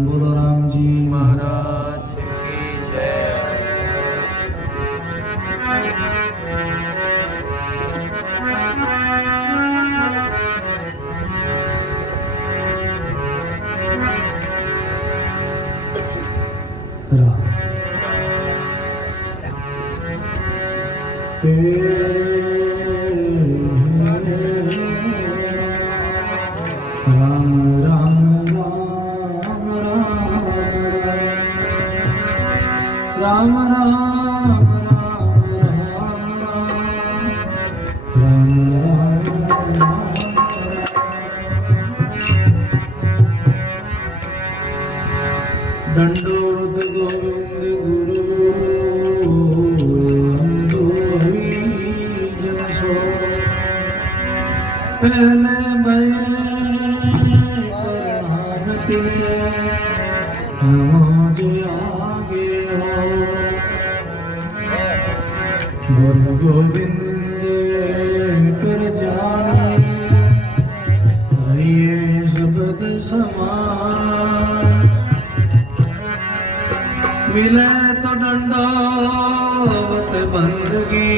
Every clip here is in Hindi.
बोलो राम जी महाराज की जय। राम राम राम राम राम राम राम। दंडोत गोविंद गुरु बंधु जन सो पहले भये करनागति नमो जय आगे हो। गुरु गोविंद कर जाने रहिए शब्द समान। मिले तो दंडवत बंदगी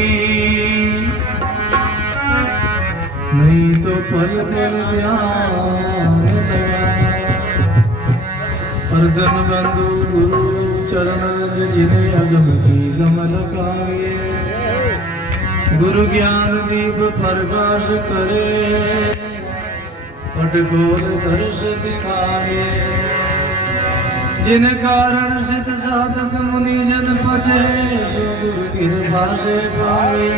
नहीं तो पल पल ध्यान लगा। अर्धन बंधु गुरु चरण जिन्हें अगम की गमन काये। गुरु ज्ञान दीप प्रकाश करे पटकोल दर्श दिखावे। जिन कारण सिद्ध साधक मुनि जन पचे सो गुरु कृपा से पावे।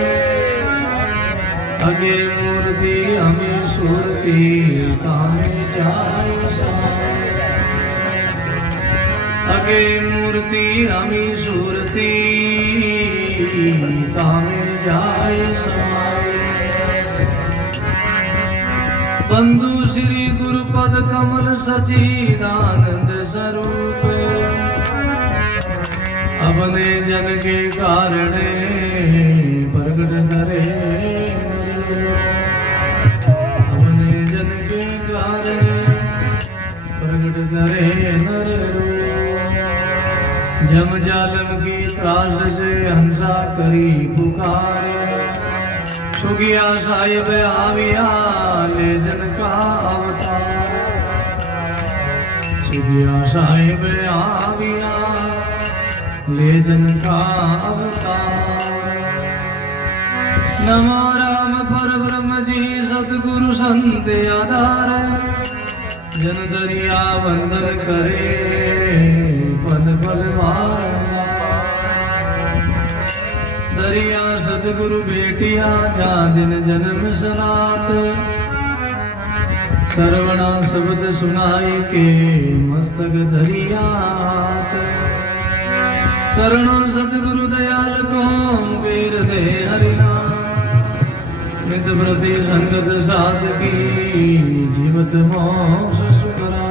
अगे मूर्ति हमें सुरती तामे जाय समाए। अगे मूर्ति हमें सुरती तामे जाय समाए। बंधु श्री गुरु पद कमल सच्चिदानंद स्वरूप अपने जन के कारण प्रकट करे। अपने जन के कारण प्रकट करे नर रूप। जम जालम की त्रास से हंसा करी पुकार। सुगिया साहिब आविया ले जन का अवतार। सुगिया साहिब आविया ले जन का अवतार। नमो राम पर ब्रह्म जी सतगुरु संत आधार। जन दरिया वंदन करे पल पल बार। दरिया सतगुरु बेटिया जा दिन जन्म सनात। सरवणा शब्द सुनाई के मस्तक धरियात। शरणों सतगुरु दयाल को वीर दे हरिनाम। नित प्रति संगत साधकी जीवत मोक्ष सुखरा।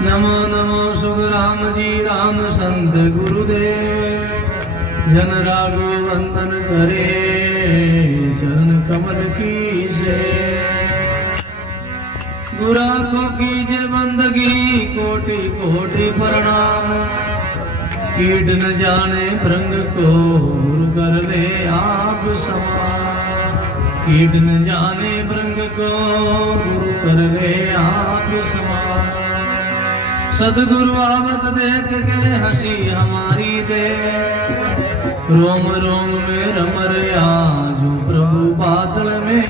नमो नमो सुख राम जी राम संत गुरुदेव। जन रागो वंदन करे चरण कमल की से। गुरा को कीजे बंदगी कोटि कोटि प्रणाम। कीट न जाने भृंग को गुरु कर ले आप समान। कीट न जाने भृंग को गुरु कर ले आप समान। सदगुरु आवत देख के हंसी हमारी दे। रोम रोम में रम रया जो प्रभु बादल में।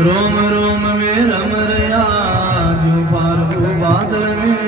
रोम रोम में रम रया जो प्रभु बादल में।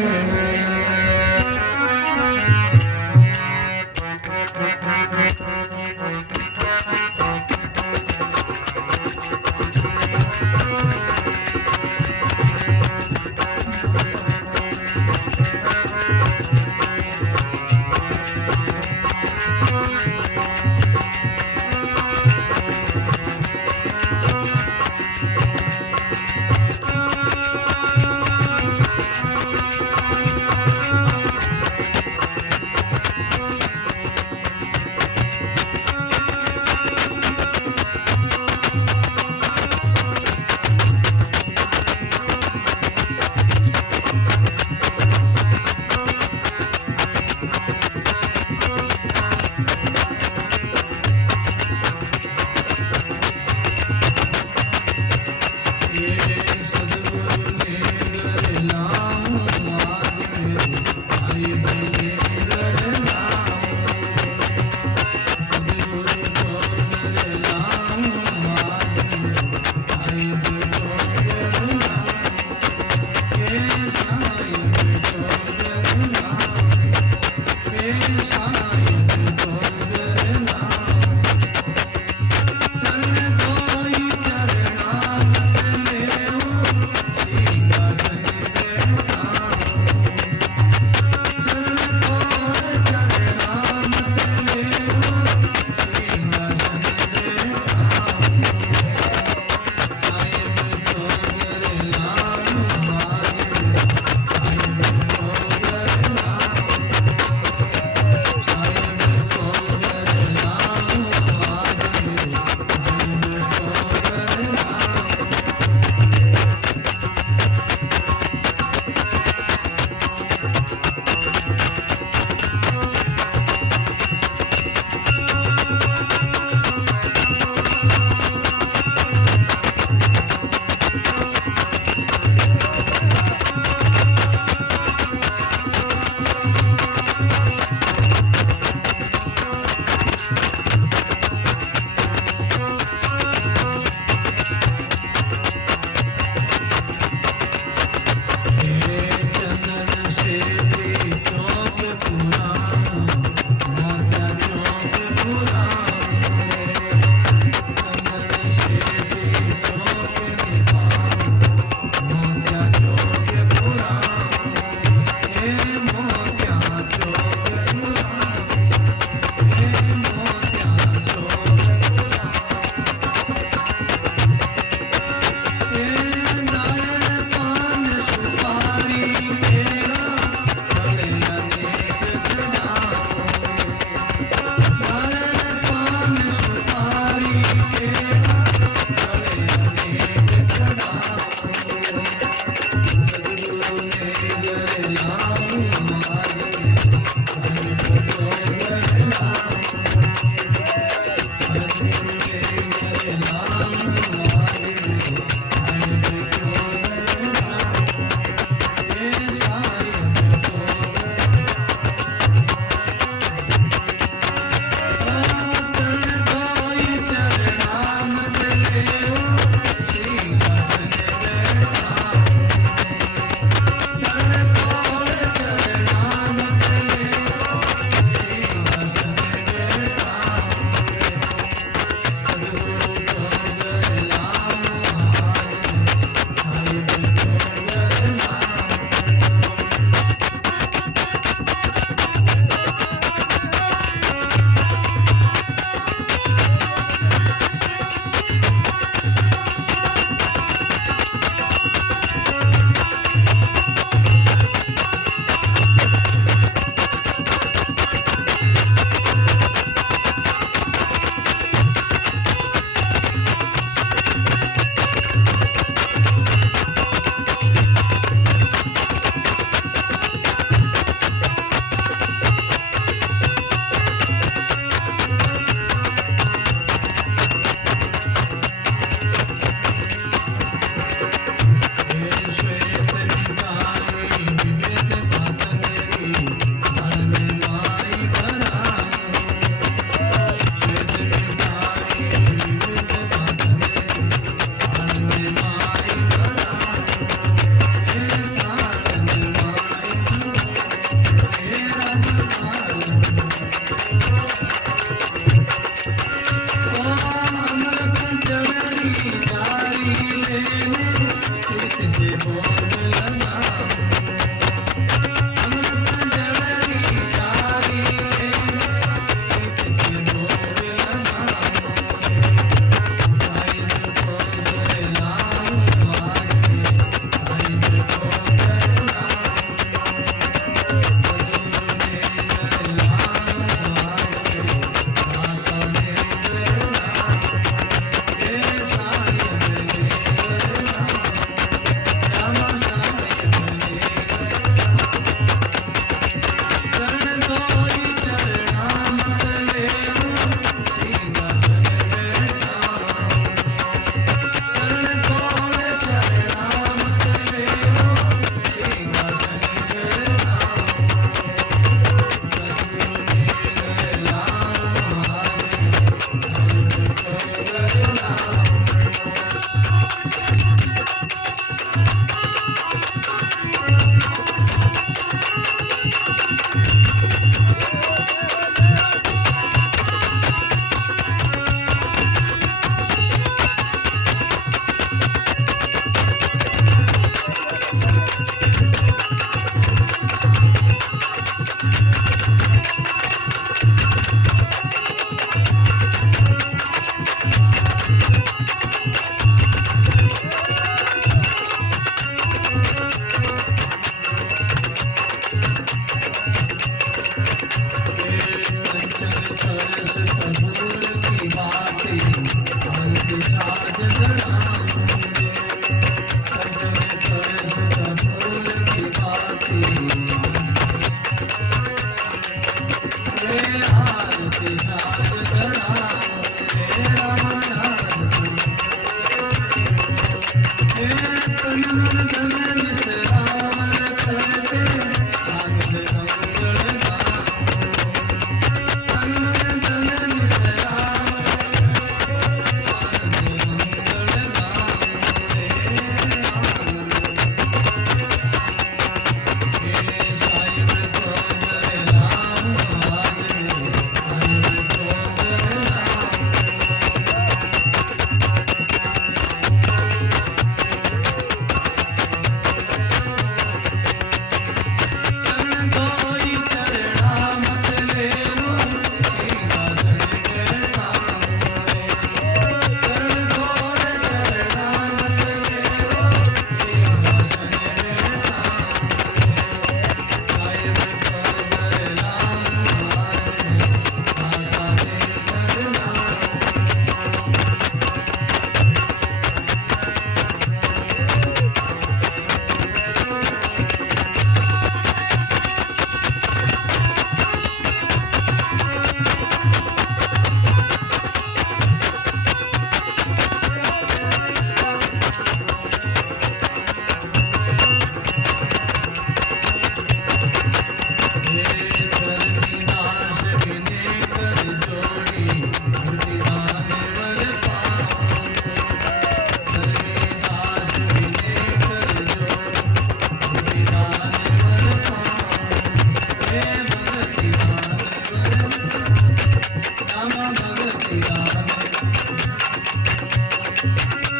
रामा भगति राम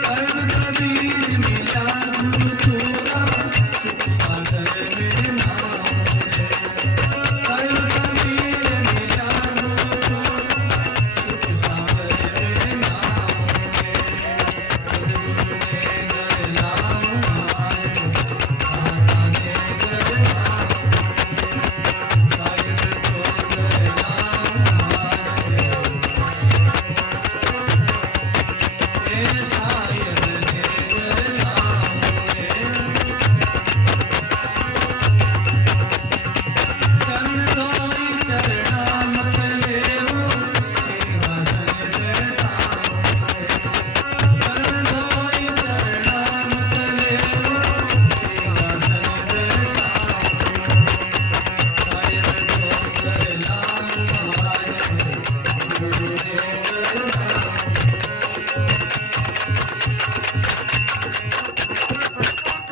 सर्व कबीर मिला गुरु तोरा सागर मेरे नाम सर्व कबीर मिला गुरु तोरा सागर मेरे नाम गुरु ने घर नाम आए दाता ने घर नाम साहिब को घर नाम आए मेरे साहिब ने घर नाम चरण धोई चरणा मत लेवो सिंहासन बैठाओ चरण धोई चरणा मत लेवो सिंहासन बैठाओ साहिब को घर नाम आए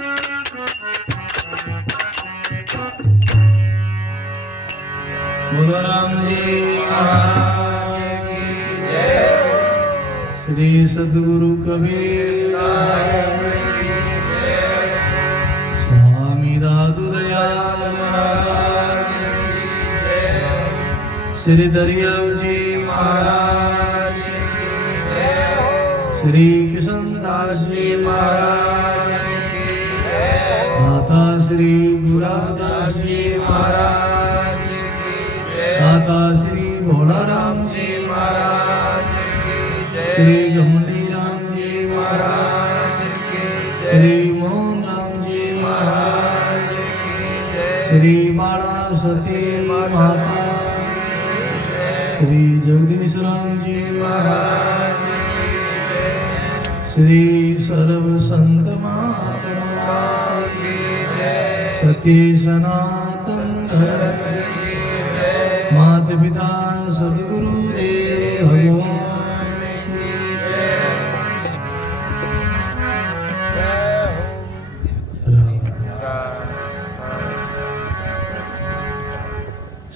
गुरु ने घर नाम बोलो राम जी महाराज की जय श्री सद्गुरु कबीर साहिब की जय स्वामी दादू दयाल महाराज की जय श्री दरियाव जी महाराज की जय श्री किशनदास जी महाराज की जय माता श्री गुलाबदास जी महाराज दाता श्री भोला राम जी महाराज की जय श्री गमनी राम जी महाराज की जय श्री मोहन राम जी महाराज की जय श्री बाला सती माता की जय श्री जगदीश राम जी महाराज की जय श्री सर्व संत महात्मा की जय सत्य सनातन धर्म माता पिता सद्गुरु देव भगवान की जय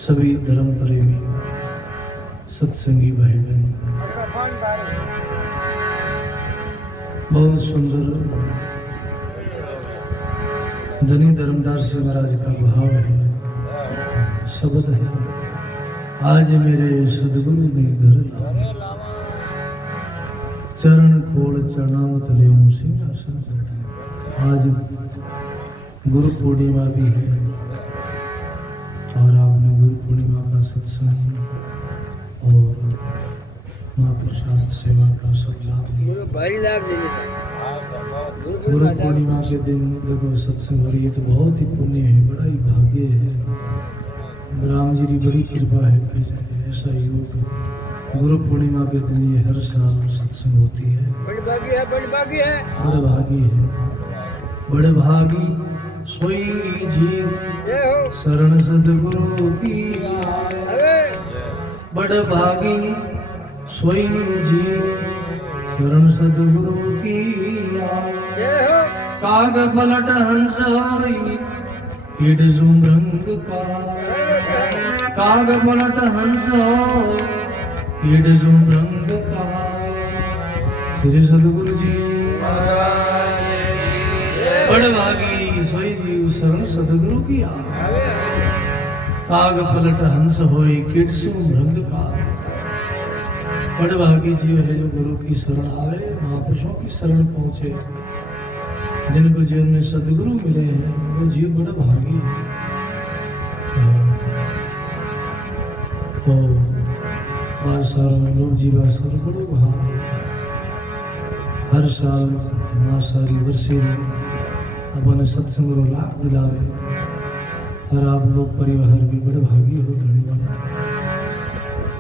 सभी धर्म प्रेमी सत्संगी भाई बहन बहुत सुंदर धनी धर्मदास जी महाराज का भाव है शब्द है आज मेरे सदगुरु ने घर लावा चरण खोल चरणामत ले सिंहासन बैठा आज गुरु पूर्णिमा भी है और आपने गुरु पूर्णिमा का सत्संग और महाप्रसाद सेवा का सब लाभ लिया गुरु पूर्णिमा के दिन देखो सत्संग हो रही है तो बहुत ही पुण्य है बड़ा ही भाग्य है राम जी की बड़ी कृपा है ऐसा योग गुरु पूर्णिमा के दिन ये हर साल सत्संग होती है बड़े भागी सोई जीव शरण सद्गुरु की बड़े भागी सोई जीव शरण सद्गुरु की काग पलट हंस होई कीट झूम रंग का काग पलट हंस कीट झूम रंग का श्री सद्गुरु जी महाराज बड़ भागी सोई जीव शरण सद्गुरु की काग पलट हंस होई कीट झूम रंग का बड़ भागी जीव है जो गुरु की शरण आवे महापुरुषों की शरण पहुंचे जिनको जीवन में सद्गुरु मिले हैं वो जीव बड़ा भागी है तो लोग जीवा सर बड़े भाग हर साल माँ सारी वर्षे अपने सत्संग को लाभ दिलावे और आप लोग परिवार भी बड़े भागी हो धन्यवाद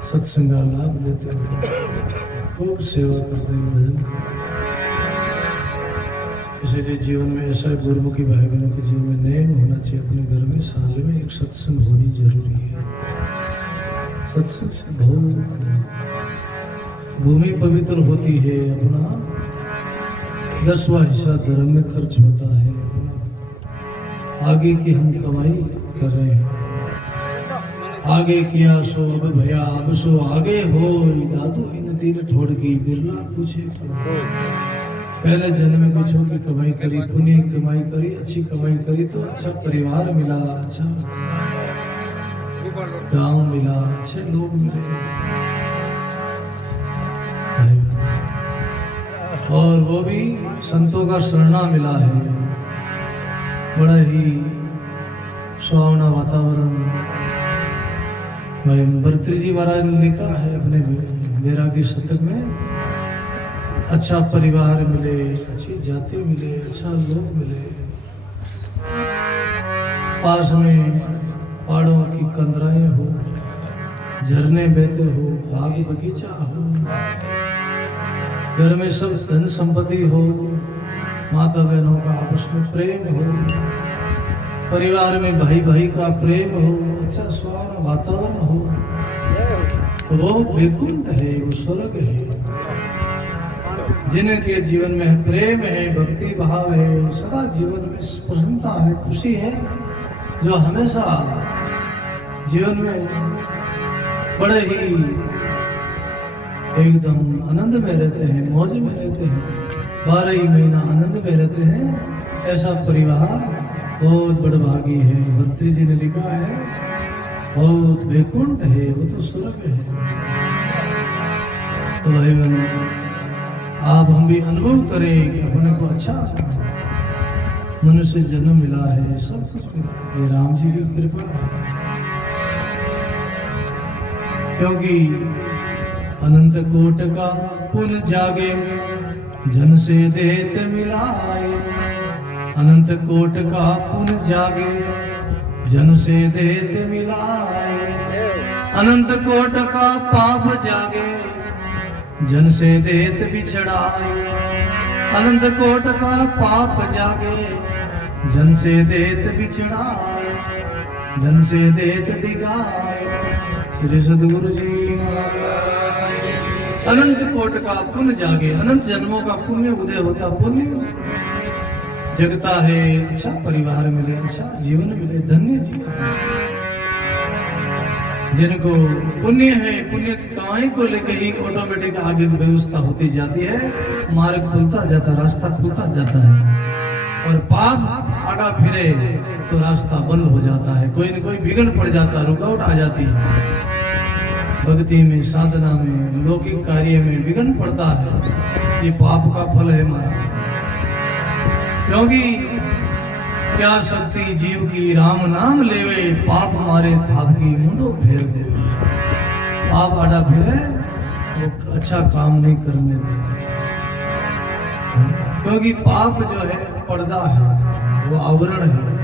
सत्संग का लाभ लेते हो खूब सेवा करते हैं भजन इसलिए जीवन में ऐसा गुरुमुखी भाई बहनों के जीवन में नियम होना चाहिए अपने घर में साल में एक सत्संग होनी जरूरी है सत्संग से बहुत भूमि पवित्र होती है अपना 10वां हिस्सा धर्म में खर्च होता है आगे की हम कमाई कर रहे हैं आगे किया सो अब भया अब सो आगे हो दादू इन तीर ठोड़ की बिरला पूछे पहले जन्म में कुछ की कमाई करी पुण्य कमाई करी अच्छी कमाई करी तो अच्छा परिवार मिला अच्छा गांव मिला अच्छे लोग मिले और वो भी संतों का शरणा मिला है बड़ा ही सुहावना वातावरण भाई भर्तृ जी महाराज ने लिखा है अपने वैरागी शतक में अच्छा परिवार मिले अच्छी जाति मिले अच्छा लोग मिले पास में पहाड़ों की कंदराएं हो झरने बहते हो बाग बगीचा हो घर में सब धन संपत्ति हो माता बहनों का आपस में प्रेम हो परिवार में भाई भाई का प्रेम हो अच्छा सुहावना वातावरण हो तो वो वैकुंठ है वो स्वर्ग है जिनके जीवन में प्रेम है भक्ति भाव है सदा जीवन में प्रसन्नता है खुशी है जो हमेशा जीवन में बड़े ही एकदम आनंद में रहते हैं मौज में रहते हैं 12 ही महीना आनंद में रहते हैं ऐसा परिवार बहुत बड़भागी है भर्तृ जी ने लिखा है बहुत वैकुंठ है वो तो स्वर्ग है तो भाई बहन आप हम भी अनुभव करें कि अपने को अच्छा मनुष्य जन्म मिला है सब कुछ मिला है ये राम जी की कृपा है क्योंकि अनंत कोट का पुन जागे जन से देत मिलाए अनंत कोट का पुन जागे जन से देत मिलाए अनंत कोट का पाप जागे जन से देत बिछड़ाए अनंत कोट का पाप जागे जन से देत बिछड़ाए जन से देत डिगाए श्री सद्गुरु जी अनंत कोट का पुण्य जागे अनंत जन्मों का पुण्य उदय होता पुण्य जगता है अच्छा परिवार मिले अच्छा जीवन मिले धन्य जीवन जिनको पुण्य है पुण्य की कमाई को लेकर ही ऑटोमेटिक आगे व्यवस्था होती जाती है मार्ग खुलता जाता रास्ता खुलता जाता है और पाप आगा फिरे तो रास्ता बंद हो जाता है कोई न कोई विघ्न पड़ जाता है रुकावट आ जाती है भक्ति में साधना में लौकिक कार्य में विघ्न पड़ता है ये पाप का फल है हमारा क्योंकि क्या शक्ति जीव की राम नाम लेवे पाप मारे थाप की मुंडो फेर देवे पाप आड़ा फिरे वो अच्छा काम नहीं करने देते क्योंकि पाप जो है पर्दा है वो आवरण है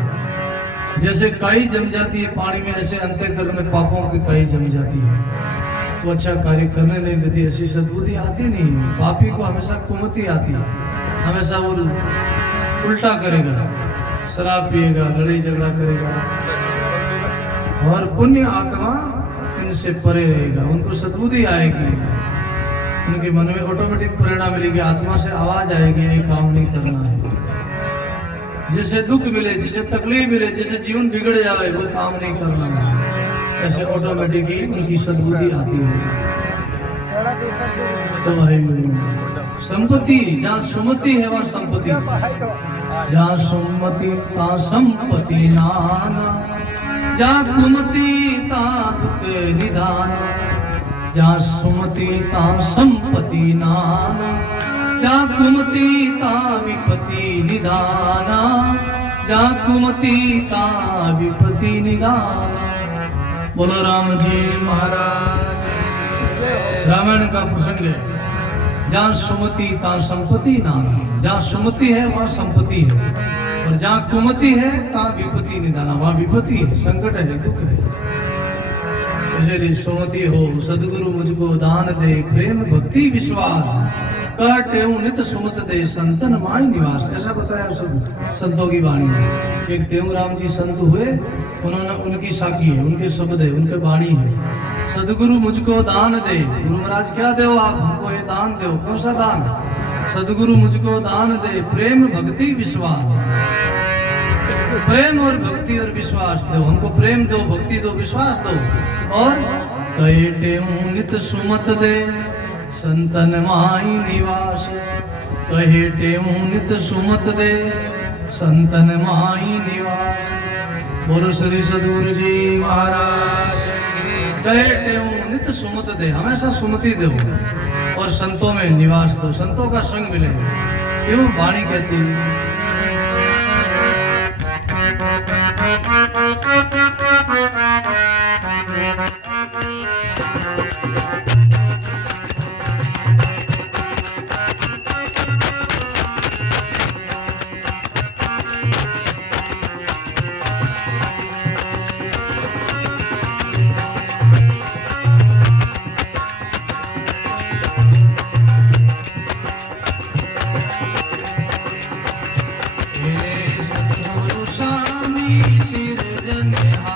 जैसे काई जम जाती है पानी में ऐसे अंतःकरण में पापों की काई जम जाती है वो अच्छा कार्य करने नहीं देती ऐसी सद्बुद्धि आती नहीं है पापी को हमेशा कुमति आती है हमेशा वो उल्टा करेगा शराब पिएगा लड़ाई झगड़ा करेगा और पुण्य आत्मा इनसे परे रहेगा उनको सद्बुद्धि आएगी उनके मन में ऑटोमेटिक प्रेरणा मिलेगी आत्मा से आवाज आएगी ये काम नहीं करना है जिसे दुख मिले जिसे तकलीफ मिले जिसे जीवन बिगड़ जाए वो काम नहीं करना है ऐसे ऑटोमेटिक ही उनकी सद्बुद्धि आती है तो भाई संपत्ति जहाँ सुमति है वहाँ संपत्ति जहाँ सुमति ता संपत्ति नाना जहाँ कुमति ता दुख निदान जहाँ सुमति ता संपत्ति नाना जहाँ कुमति ता विपत्ति निदाना जहाँ कुमति ता विपत्ति निदाना बोलो राम जी महाराज रामायण का प्रसंग है जहाँ सुमति ता संपत्ति नाना जहाँ सुमति है वहाँ संपत्ति है और जहाँ कुमति है ता विपत्ति निदाना वहाँ विपत्ति है संकट है दुख है जैसे सुमति हो सदगुरु मुझको दान दे प्रेम भक्ति विश्वास कहते नित सुमत दे संतन माय निवास ऐसा बताया संतों की वाणी में एक टेऊराम जी संत हुए उन्होंने उनकी साखी है उनके शब्द है उनके वाणी है सदगुरु मुझको दान दे गुरु महाराज क्या दो आप हमको ये दान दो कौन सा दान सदगुरु मुझको दान दे प्रेम भक्ति विश्वास प्रेम और भक्ति और विश्वास दो, हमको प्रेम दो, भक्ति दो, विश्वास दो। और कहे टेऊ नित सुमत दे संतन माई निवास, कहे टेऊ नित सुमत दे संतन माई निवास। बोलो श्री सद्गुरु जी महाराज। कहे टेऊ नित सुमत दे, हमेशा सुमति दो और संतों में निवास दो, संतों का संग मिले। क्यों वाणी कहती है सद्गुरु स्वामी सिरजनहार।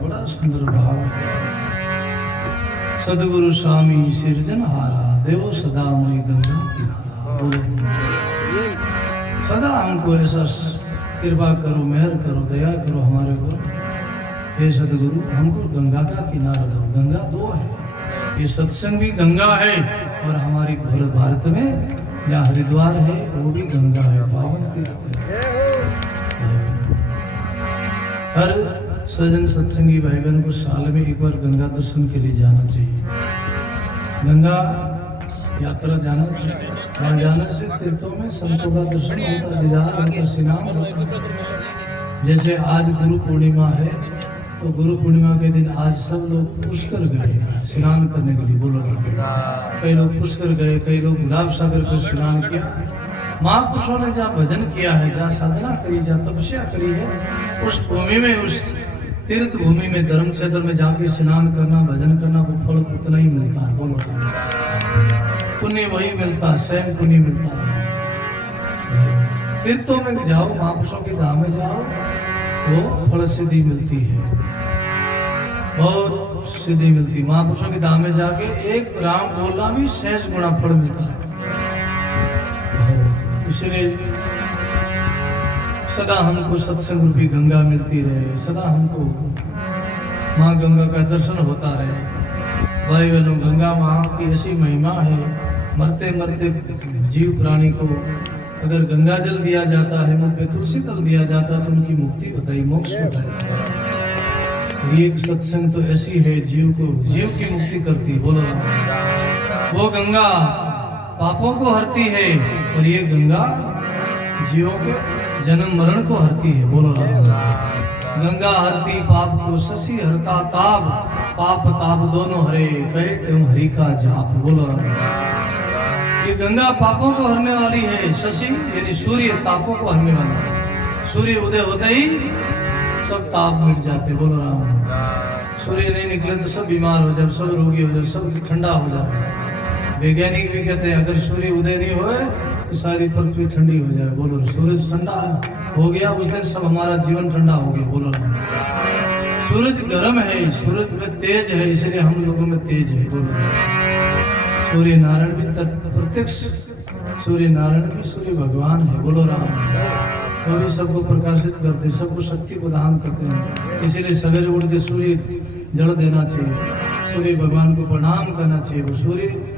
है, बड़ा सुंदर भाव है। सदगुरु स्वामी सिरजनहारा, देवो सदा मोहि गंगा किनारा। बोलो सदा हमको ऐसा कृपा करो, मेहर करो, दया करो हमारे ऊपर। हे सदगुरु हमको गंगा का किनारा दो। गंगा दो है, ये सत्संग भी गंगा है और हमारी भारत में जहाँ हरिद्वार है वो भी गंगा है, पावन तीर्थ है। हर सजन सत्संगी भाई बहन को साल में एक बार गंगा दर्शन के लिए जाना चाहिए, गंगा यात्रा जाना चाहिए। वहाँ जाने से तीर्थों में संतों का दर्शन होता, दीदार होता, स्नान होता। जैसे आज गुरु पूर्णिमा है तो गुरु पूर्णिमा के दिन आज सब लोग पुष्कर गए स्नान करने के लिए। बोलो कई लोग पुष्कर गए, कई लोग गुलाब सागर पर स्नान किया। महापुरुषों ने जहाँ भजन किया है, जहाँ साधना करी, जहाँ तपस्या करी है, उस भूमि में, उस तीर्थ भूमि में, धर्म क्षेत्र में जाके स्नान करना, भजन करना, वो फल उतना ही मिलता है। बोलो पुण्य वही मिलता है, स्वयं पुण्य मिलता है। तीर्थों में जाओ, महापुरुषों के धाम में जाओ तो फल सिद्धि मिलती है, बहुत सिद्धि मिलती। महापुरुषों के धाम में जाके एक राम बोलना भी सहज गुणा फल मिलता है। इसलिए सदा हमको सत्संग रूपी गंगा मिलती रहे, सदा हमको माँ गंगा का दर्शन होता रहे। भाई बहनों, गंगा माँ की ऐसी महिमा है, मरते मरते जीव प्राणी को अगर गंगा जल दिया जाता है, मुंह पे तुलसी तल दिया जाता तो उनकी मुक्ति बताई, मोक्ष बताई। ये सत्संग तो ऐसी है जीव की मुक्ति करती। बोलो वो गंगा पापों को हरती है और ये गंगा जीवों के जन्म मरण को हरती है। बोलो गंगा हरती पाप को, शशि हरता ताप, पाप ताप दोनों हरे, कहे तुम हरि का जाप। बोलो ये गंगा पापों को हरने वाली है, शशि यानी सूर्य तापों को हरने वाला है। सूर्य उदय होते ही सब ताप मिट जाते। बोलो राम। सूर्य नहीं निकले तो सब बीमार हो जाए, सब रोगी हो जाए, सब ठंडा हो जाए। वैज्ञानिक भी कहते हैं अगर सूर्य उदय नहीं होए तो सारी पृथ्वी ठंडी हो जाए। बोलो सूरज ठंडा हो गया उस दिन सब हमारा जीवन ठंडा हो गया। बोलो सूरज गर्म है, सूरज में तेज है, इसलिए हम लोगों में तेज है। बोलो सूर्य नारायण भी प्रत्यक्ष, सूर्य नारायण भी सूर्य भगवान है। बोलो राम। वो भी सबको प्रकाशित करते हैं, सबको शक्ति प्रदान करते हैं। इसीलिए सवेरे उठ के सूर्य जल देना चाहिए, सूर्य भगवान को प्रणाम करना चाहिए। वो सूर्य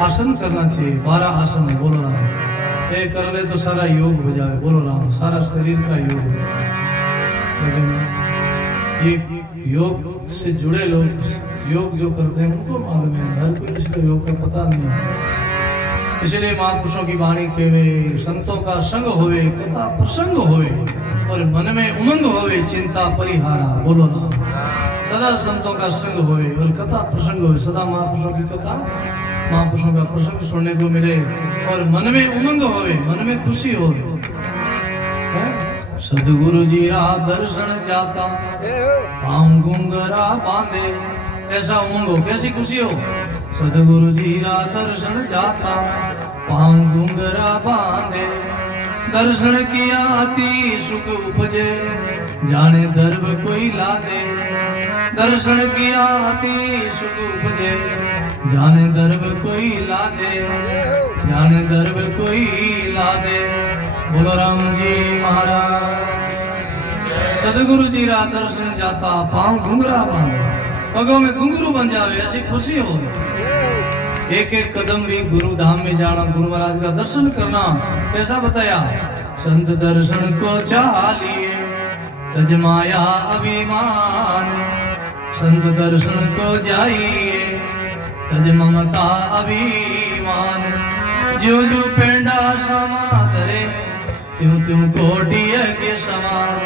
आसन करना चाहिए, 12 आसन है। बोलो राम। ये कर ले तो सारा योग हो जाए। बोलो राम। सारा शरीर का योग हो जाए। लेकिन ये योग से जुड़े लोग योग जो करते हैं उनको मालूम है, हर कोई इसका योग का पता नहीं है। इसलिए महापुरुषों की वाणी केवे, संतों का संग होवे, कथा प्रसंग होवे और मन में उमंग होवे, चिंता परिहारा। बोलो राम। सदा संतों का संग होवे और कथा प्रसंग होवे, सदा महापुरुषों की कथा, महापुरुषों का प्रसंग सुनने को मिले और मन में उमंग होवे, मन में खुशी होवे। सदगुरु जी रा दर्शन जाता, पाँव घुंघरा बांधे, ऐसा उमंग हो, कैसी खुशी हो। सदगुरु जी रा दर्शन जाता, पाँव घुंघरा बांधे, दर्शन किया अति सुख उपजे, जाने दर्भ कोई लादे। दर्शन किया अति सुख उपजे, जाने दर्भ कोई लादे, जाने दर्भ कोई लादे। बोलो राम जी महाराज। सदगुरु जी रा दर्शन जाता, पाँव घुंघरा बांधे, पगों में घुंघरू बन जावे, ऐसी खुशी हो। एक एक कदम भी गुरु धाम में जाना, गुरु महाराज का दर्शन करना, कैसा बताया। संत दर्शन को चालिए, तज माया अभिमान, संत दर्शन को जाइए, तज ममता अभिमान। जो जो पेंडा समा धरे, त्यों त्यों कोटिय के समान,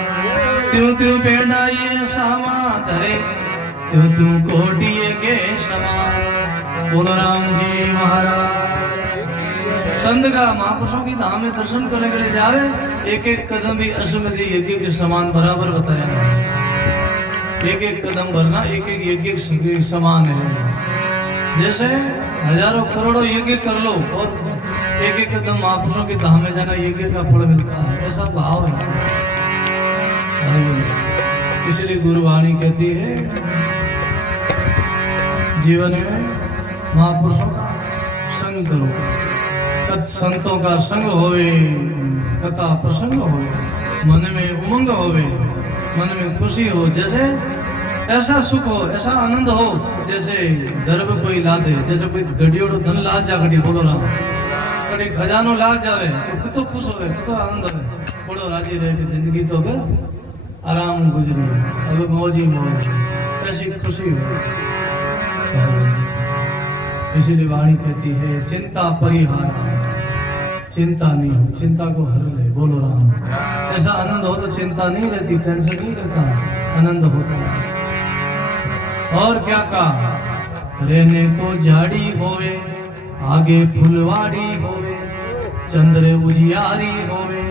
त्यों त्यों पेंडा ये समा धरे, त्यों त्यों कोटिय के समान। बोलो राम जी महाराज। संत का महापुरुषों की धाम में दर्शन करने के लिए जावे, एक एक कदम भी अश्वमेध यज्ञ के समान बराबर बताया। एक एक कदम भरना एक एक यज्ञ के समान है। जैसे हजारों करोड़ों यज्ञ कर लो और एक एक कदम महापुरुषों की धाम में जाना, यज्ञ का फल मिलता है, ऐसा भाव है। इसलिए गुरुवाणी कहती है जीवन में महापुरुषों का संग करो, संतों का संग होवे, कथा प्रसंग होवे, मन में उमंग होवे, मन में खुशी हो, जैसे ऐसा सुख हो, ऐसा आनंद हो जैसे दरब कोई ला दे, जैसे कोई गड्डियों धन ला जा कड़ी बोलो राम कड़ी खजानो ला जावे तो कितो खुश होवे, कितो आनंद होवे, बड़ो राजी रहे कि जिंदगी तो के आराम गुजरी, अब मौज ही मौज, ऐसी खुशी हो। इसीलिए वाणी कहती है चिंता परिहार, चिंता नहीं हो, चिंता को हर ले, बोलो राम। ऐसा आनंद हो तो चिंता नहीं रहती, टेंशन नहीं रहता, आनंद होता है। और क्या कहा, रहने को झाड़ी होवे, आगे फुलवाड़ी होवे, चंद्र उजियारी होवे,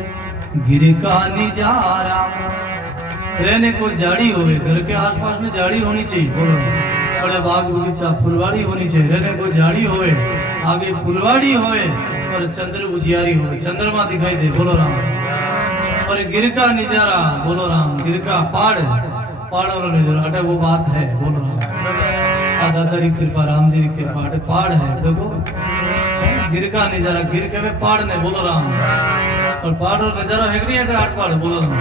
गिर का निजारा। रहने को झाड़ी होवे, घर के आसपास में झाड़ी होनी चाहिए, बोलो बड़े बाग बगीचा फुलवाड़ी होनी चाहिए। रहने को झाड़ी होवे, आगे फुलवाड़ी होवे और चंद्र उजियारी होवे, चंद्रमा दिखाई दे, बोलो राम। और गिर का निजारा, बोलो राम। गिर का पहाड़ और नजारा, अटे वो बात है, बोलो राम। दादा की कृपा, राम जी की कृपा, अटे पहाड़ है, देखो गिर का नजारा, गिर के में पहाड़ ने, बोलो राम। और पहाड़ और नजारा है नहीं, अटे आठ पहाड़, बोलो राम।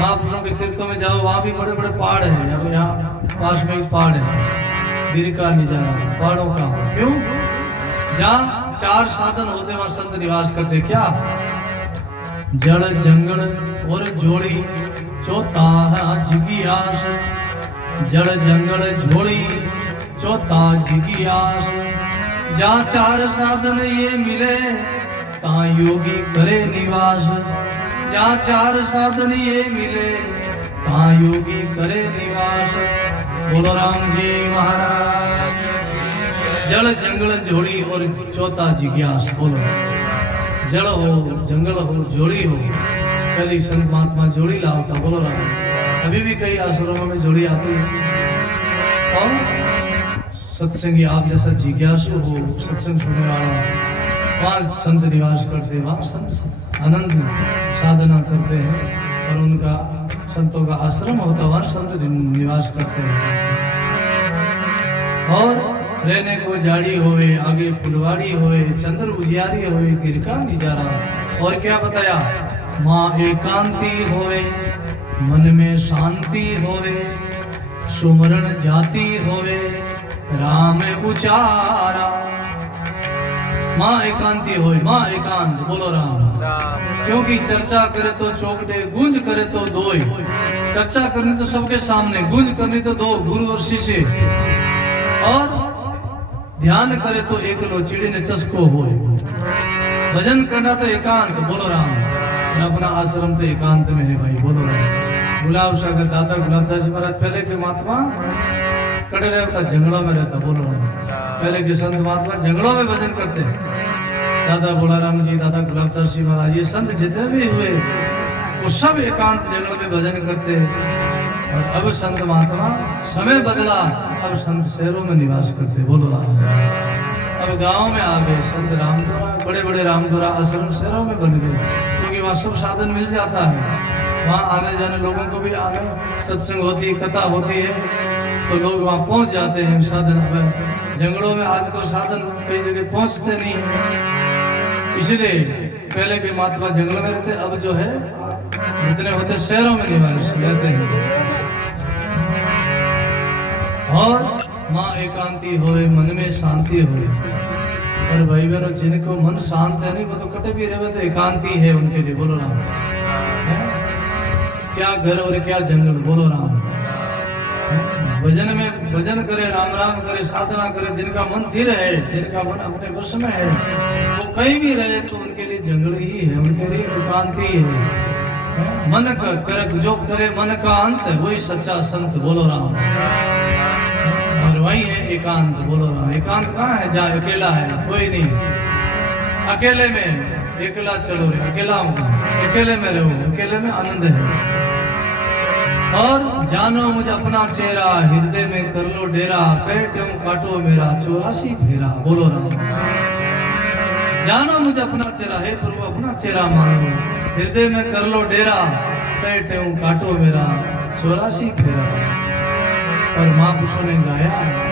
महापुरुषों के तीर्थों में जाओ, वहां भी बड़े बड़े पहाड़ है, यहाँ पास में एक पहाड़ है, गिर का नजारा, पहाड़ों का। क्यों? जहाँ चार साधन होते वहां संत निवास करते। क्या? जड़ जंगल और जोड़ी चौथा जिज्ञास, जड़ जंगल जोड़ी चौथा जिज्ञास। जहाँ चार साधन ये मिले तहाँ योगी करे निवास। जहाँ चार साधन ये मिले तहाँ योगी करे निवास। बोलो राम जी महाराज। जड़ जंगल जोड़ी और चौथा जिज्ञास। बोलो जड़ हो, जंगल हो, जोड़ी हो। पहले संत महात्मा जोड़ी लाता, बोलो राम। अभी भी कई आश्रमों में जोड़ी आती है। और सत्संगी आप जैसा जिज्ञासु हो, सत्संग सुनने वाला, वहाँ संत निवास करते, वहाँ संत आनंद साधना करते हैं। और उनका संतों का आश्रम होता, वहाँ संत निवास करते हैं। और रहने को झाड़ी होवे, आगे फुलवाड़ी होवे, चंद्र उजियारी होवे, गिर का निजारा। और क्या बताया? माँ एकांती होवे, मन में शांति होवे, सुमरण जाती होवे, राम उचारा। माँ एकांती होवे, माँ एकांत, बोलो राम। क्योंकि चर्चा करे तो चौकटे, गूंज करे तो दोय। चर्चा करनी तो सबके सामने, गूंज करनी तो दो, गुरु और शिष्य। और ध्यान करे तो एक लो, चिड़ी ने चस्को हो। भजन करना तो एकांत, बोलो राम। और अपना आश्रम तो एकांत में है भाई, बोलो राम। गुलाब सागर दादा गुलाब दास महाराज पहले के महात्मा कड़े रहता, जंगलों में रहता, बोलो राम। पहले के संत महात्मा जंगलों में भजन करते। दादा बोलाराम जी, दादा गुलाब दास महाराज, ये संत जितने भी हुए वो सब एकांत जंगल में भजन करते। और अब संत महात्मा समय बदला, अब संत शहरों में निवास करते, बोलो राम। अब गांव में आ गए संत रामधुरा, बड़े बड़े रामधुरा आश्रम शहरों में बन गए, क्योंकि वहाँ सब साधन मिल जाता है। वहाँ आने जाने लोगों को भी आने, सत्संग होती है, कथा होती है, तो लोग वहाँ पहुँच जाते हैं। साधन अब जंगलों में आजकल साधन कई जगह पहुँचते नहीं है, इसलिए पहले के महात्मा जंगल में रहते, अब जो है जितने होते शहरों में निवास रहते हैं। और माँ एकांती होवे, मन में शांति होवे। और भाई बहनों, जिनको मन शांत है नहीं, वो तो कटे भी रहे, तो एकांती है उनके लिए, बोलो राम। क्या घर और क्या जंगल, बोलो राम। भजन में भजन करे, राम राम करे, साधना करे, जिनका मन स्थिर है, जिनका मन अपने वश में है, वो कहीं भी रहे तो उनके लिए जंगल ही है, उनके लिए एकांति है। मन का कर, जो करे मन का अंत, वही सच्चा संत, बोलो राम। और वही है एकांत, बोलो राम। एकांत कहाँ है? जहाँ अकेला है, कोई नहीं, अकेले में अकेला चलो रे, अकेला हूँ, अकेले में रहो, अकेले में आनंद है। और जानो मुझे अपना चेहरा, हृदय में कर लो डेरा, कहे तुम काटो मेरा 84 फेरा, बोलो राम। जानो मुझे अपना चेहरा है, प्रभु अपना चेहरा मानो, हृदय में कर लो डेरा, पेट हूँ काटो मेरा 84 फेरा। और महापुरुषों ने गाया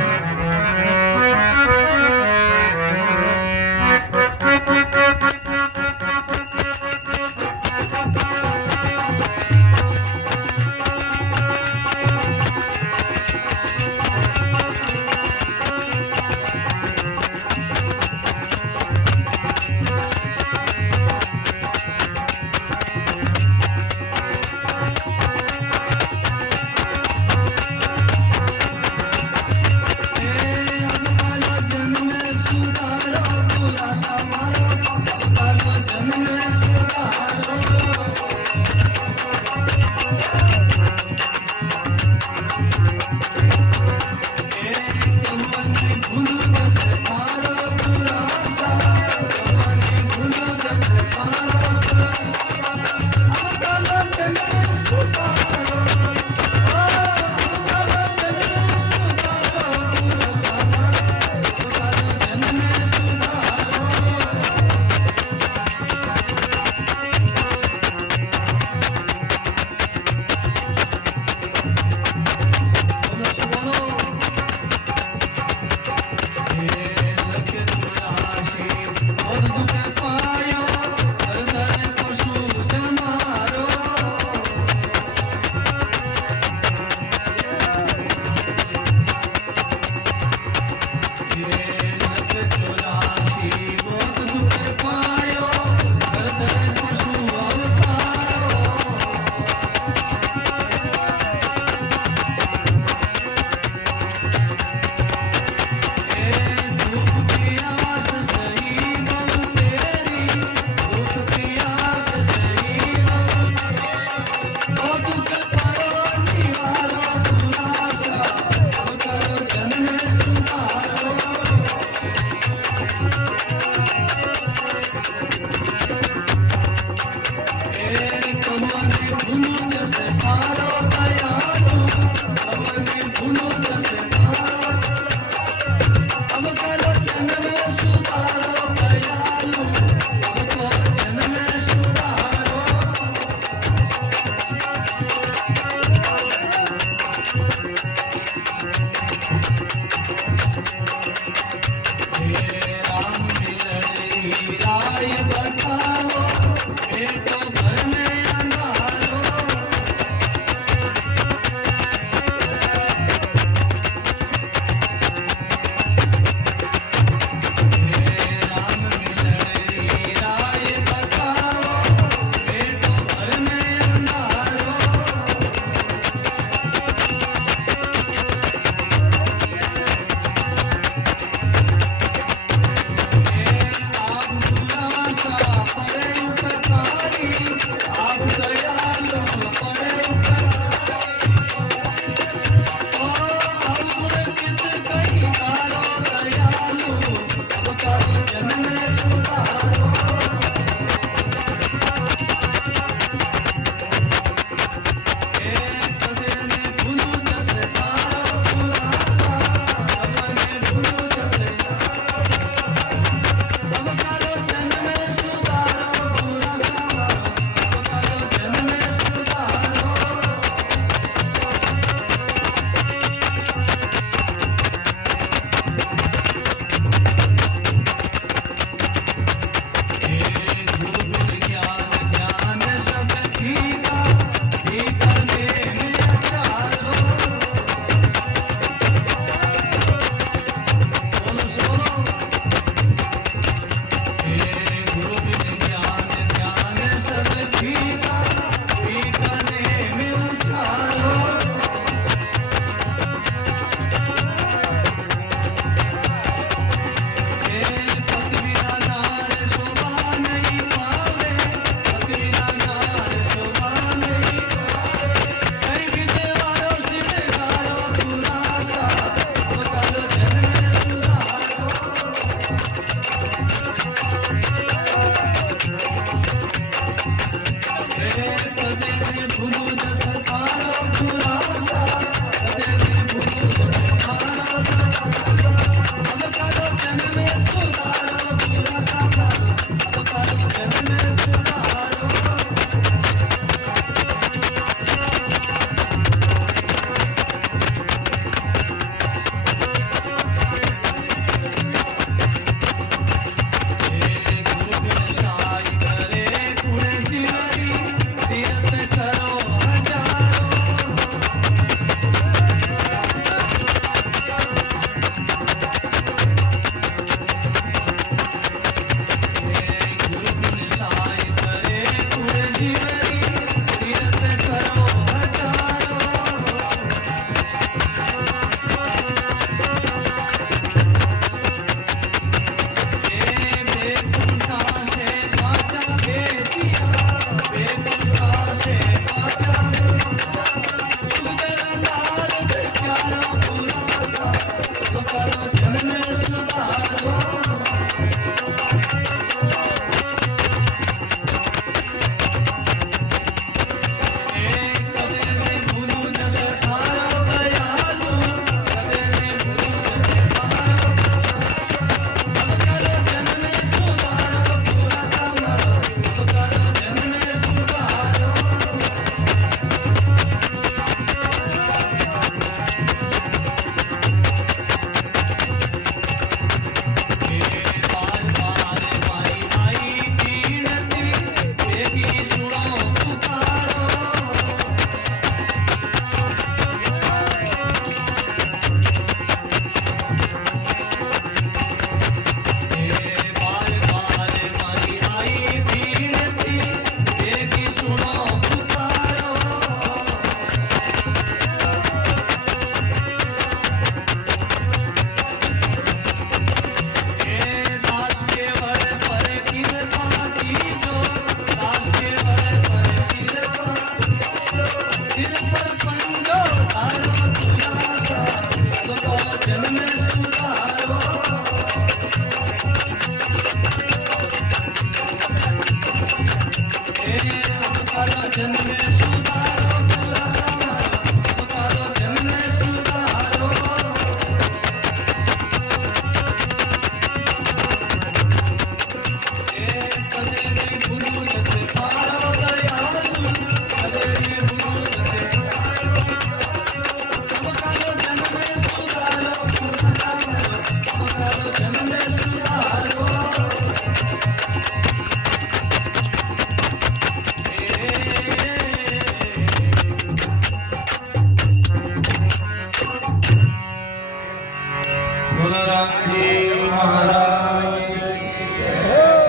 बोलो राम जी महाराज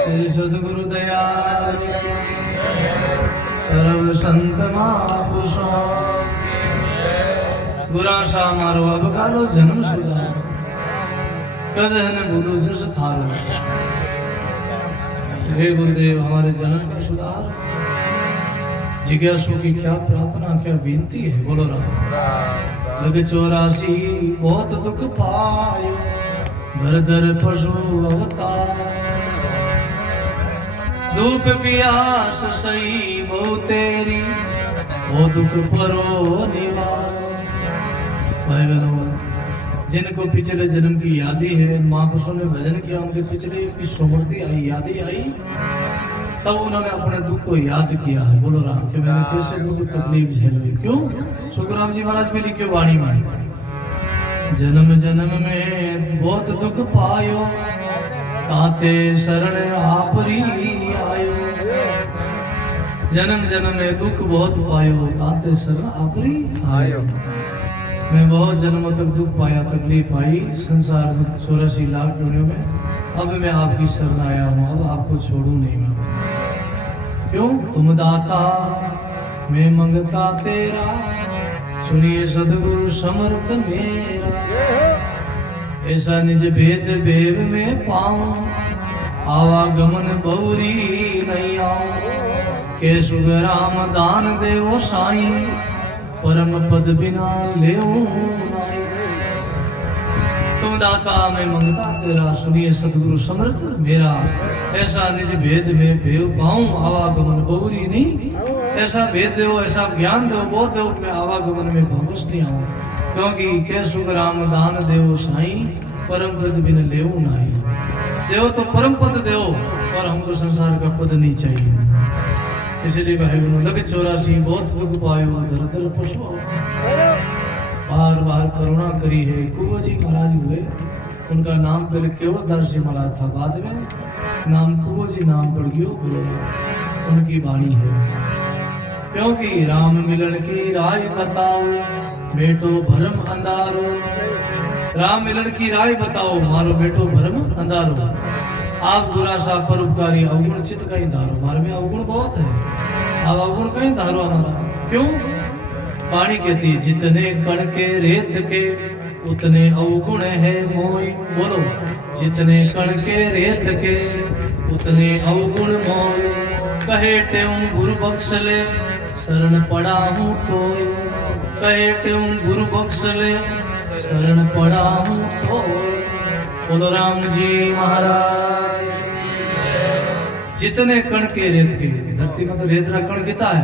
श्री सद्गुरु दयाल सर्व संत महापुरुषों गुरा सा मारो अब कालो जन्म सुधार कदहन बुधु जस थारो। हे गुरुदेव हमारे जन्म का सुधार। जिज्ञासु की क्या प्रार्थना क्या विनती है। बोलो राम। लग 84 बहुत दुख पायो धर धर पशु अवतार। धूप पियास सही बहु तेरी वो दुख परो निवार। भाई बहनों जिनको पिछले जन्म की यादी है, महापुरुषों ने भजन किया, उनके पिछले की स्मृति आई, यादी आई, तब उन्होंने अपने दुख को याद किया है। बोलो राम कि मैंने कैसे दुख तकलीफ झेली। क्यों सुखराम जी महाराज मेरी क्यों वाणी मानी। जन्म जन्म में बहुत दुख पायो ताते शरण आपरी आयो। जन्म जन्म में दुख बहुत पायो ताते शरण आपरी आयो। मैं बहुत जन्मों तक दुख पाया, तकलीफ आई संसार में 84 लाख योनियों में। अब मैं आपकी शरण आया हूँ, अब आपको छोड़ू नहीं मैं। क्यों तुम दाता मैं मंगता तेरा, सुनिए सदगुरु समर्थ मेरा। ऐसा निज भेद भेद में पाऊं, आवागमन बौरी नहीं आऊं। के सुग राम दान देवो साईं, परम पद बिना लेऊ नाई। तुम दाता मैं मंगता तेरा, सुनिए सतगुरु समर्थ मेरा। ऐसा निज भेद में भेव पाऊं, आवागमन बहुरी नहीं। ऐसा भेद दो, ऐसा ज्ञान दो, बोध दो मैं आवागमन में भवस नहीं आऊं। क्योंकि के सुख राम दान देव साईं, परम पद बिना लेऊ नाई। देव तो परम पद देव, और हमको संसार का पद नहीं चाहिए। इसलिए भाई बहनों लग 84 बहुत दुख पायो धर धर पशु। बार बार करुणा करी है। कुंवर जी महाराज हुए, उनका नाम पहले केवल दास जी महाराज था, बाद में नाम कुंवर जी नाम पड़ गयो। बोलो उनकी वाणी है। क्योंकि राम मिलन की राय बताओ बेटो भरम अंधारो। राम मिलन की राय बताओ मारो बेटो भरम अंधारो। आप बुरा सा परोपकारी अवगुण चित कहीं धारो। हमारे में अवगुण बहुत है, आप अवगुण कहीं धारो हमारा। क्यों पानी कहती जितने कण के रेत के उतने अवगुण है मोई। बोलो जितने कण के रेत के उतने अवगुण मोई। कहे ट्यूं गुरु बख्श ले शरण पड़ा हूँ तोय। कहे ट्यूं गुरु बख्श ले शरण पड़ा हूँ तोय। बोलो राम जी महाराज। जितने कण के रेत के, धरती में तो रेत का कण कितना है,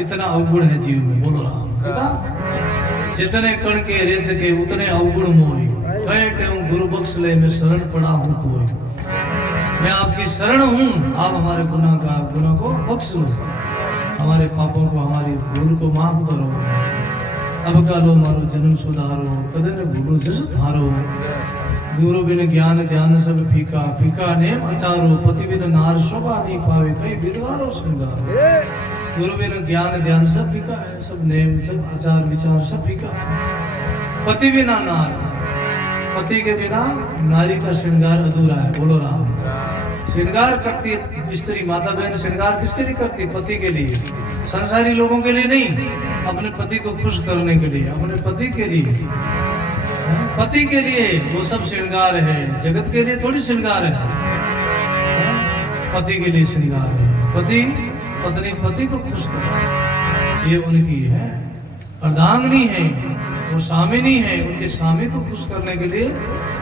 इतना अवगुण है जीव में। बोलो राम कितना। जितने कण के रेत के उतने अवगुण मोई। कहते हूँ गुरु बख्श ले मैं शरण पड़ा हूँ तोय। मैं आपकी शरण हूँ, आप हमारे गुनाह को बख्श लो, हमारे पापों को हमारी भूल को माफ करो। अब का लो मारो जन्म सुधारो, कदे न भूलो जस थारो। गुरु बिन ज्ञान ध्यान सब फीका, फीका नेम अचारो। पति बिन नार शोभा नहीं पावे, कहीं विधवारो श्रृंगार। गुरु बिन ज्ञान ध्यान सब फीका है, सब नेम सब आचार विचार सब फीका है। पति बिना नार, पति के बिना नारी का श्रृंगार अधूरा है। बोलो राम। श्रृंगार करती है स्त्री, माता बहन श्रृंगार किसके लिए करती है? पति के लिए, संसारी लोगों के लिए नहीं, अपने पति को खुश करने के लिए, अपने पति के लिए। पति के लिए वो सब श्रृंगार है, जगत के लिए थोड़ी श्रृंगार है। पति के लिए श्रृंगार है। पति पत्नी पति को खुश करे, ये उनकी है अर्धांगिनी है, वो स्वामिनी है। उनके स्वामी को खुश करने के लिए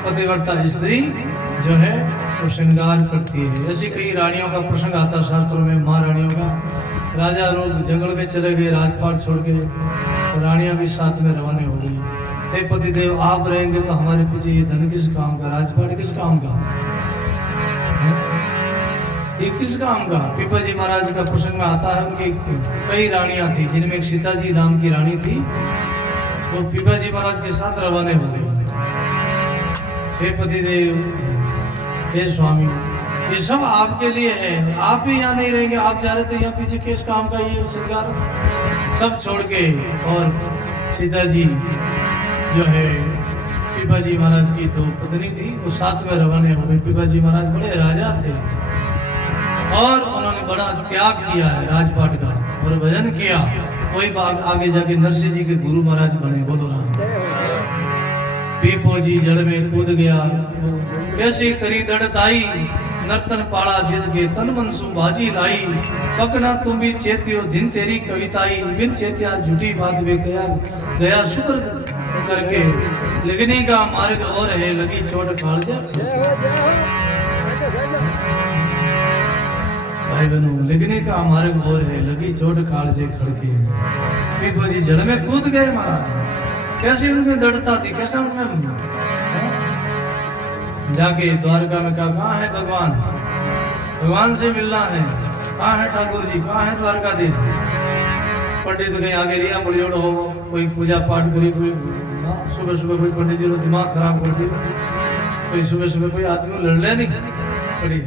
पतिव्रता स्त्री जो है वो श्रृंगार करती है। ऐसी कई रानियों का प्रसंग आता शास्त्रों में, महारानियों का। राजा लोग जंगल में चले गए राजपाट छोड़ के, तो रानियां भी साथ में रवाना हो गई। हे पतिदेव आप रहेंगे तो हमारे पीछे ये धन किस काम का, राजपाट किस काम का, ये किस काम का? पिपा जी महाराज का प्रसंग में आता है, उनकी कई रानियां थी, जिनमें एक सीता जी नाम की रानी थी। वो पिपा जी महाराज के साथ रवाना हो गए। हे पतिदेव, हे स्वामी, ये सब आपके लिए है, आप भी यहाँ नहीं रहेंगे, आप जा रहे थे यहाँ पीछे किस काम का ये श्रृंगार सब छोड़ के। और सीता जी जो है पीपाजी महाराज की तो पत्नी थी, वो 7वें रवाने हो गए। पीपाजी महाराज बड़े राजा थे और उन्होंने बड़ा त्याग किया है राजपाट का और भजन किया। कोई आगे जाके नरसिंह जी के गुरु महाराज बने। बोलो राम। पीपो जी जड़ में कूद गया, कैसी करी दड़ताई, नर्तन पाड़ा जिद के तन मन सु बाजी लाई। पकना तुम भी चेतियो दिन तेरी कविताई, बिन चेतिया झूठी बात वे गया गया शुक्र करके। लगनी का मार्ग और है, लगी चोट कालजा। भाई बहनों, लगने का मार्ग और है, लगी चोट कालजे खड़के। पीपो जी जड़ में कूद गए महाराज। कैसी उनमें दृढ़ता थी, कैसा उनमें जाके द्वारका में कहा, कहाँ है भगवान, भगवान से मिलना है। कहाँ है ठाकुर जी, कहाँ है द्वारकाधीश। पंडित कहीं आगे रिया बड़ियोड़ हो, कोई पूजा पाठ करी, कोई सुबह सुबह कोई पंडित जी को दिमाग खराब कर दिया, कोई सुबह सुबह कोई आदमी लड़ ले नहीं पड़ी,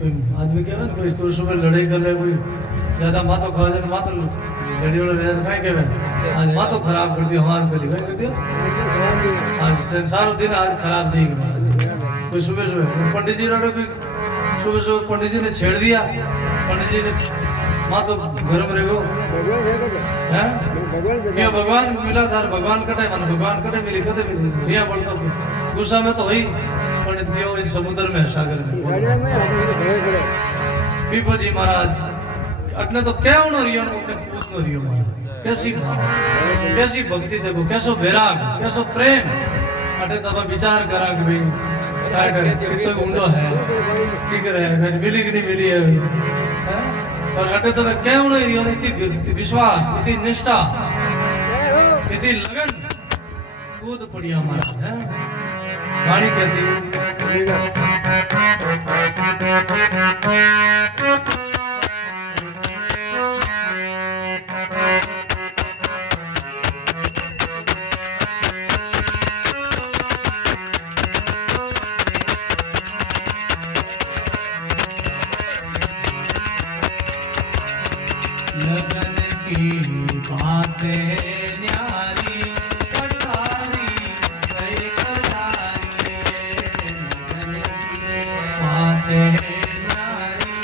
कोई आदमी क्या है कोई सुबह लड़ाई कर रहे, कोई ज्यादा मातो खा जाए मातो लड़ी उड़ रहे कहीं कहे आज मातो खराब कर दिया, हमारे पहले कर दिया आज संसार दिन आज खराब जाएगी महाराज। कोई सुबह सुबह पंडित जी ने कोई सुबह सुबह पंडित जी ने छेड़ दिया, पंडित जी ने मातो गरम रहेगो हैं क्या भगवान मिला था, भगवान कटे मन भगवान कटे मेरी कदे रिया बोलता गुस्सा में तो वही पंडित के वो समुद्र में सागर में। पीपो जी महाराज अटने तो क्या होना रियो अपने पूत नो रियो महाराज। कैसी भाव, कैसी भक्ति देखो, कैसो वैराग, कैसो प्रेम। अटे तब विचार करा कि भाई कितो ऊंडो है की करे है मिली कि नहीं मिली है, और अटे तो क्या होना रियो इतनी विश्वास, इतनी निष्ठा, इतनी लगन कूद पड़िया महाराज है। वाणी कहती लगन की बातें न्यारी कटारी गई कटारी, लगन की बातें न्यारी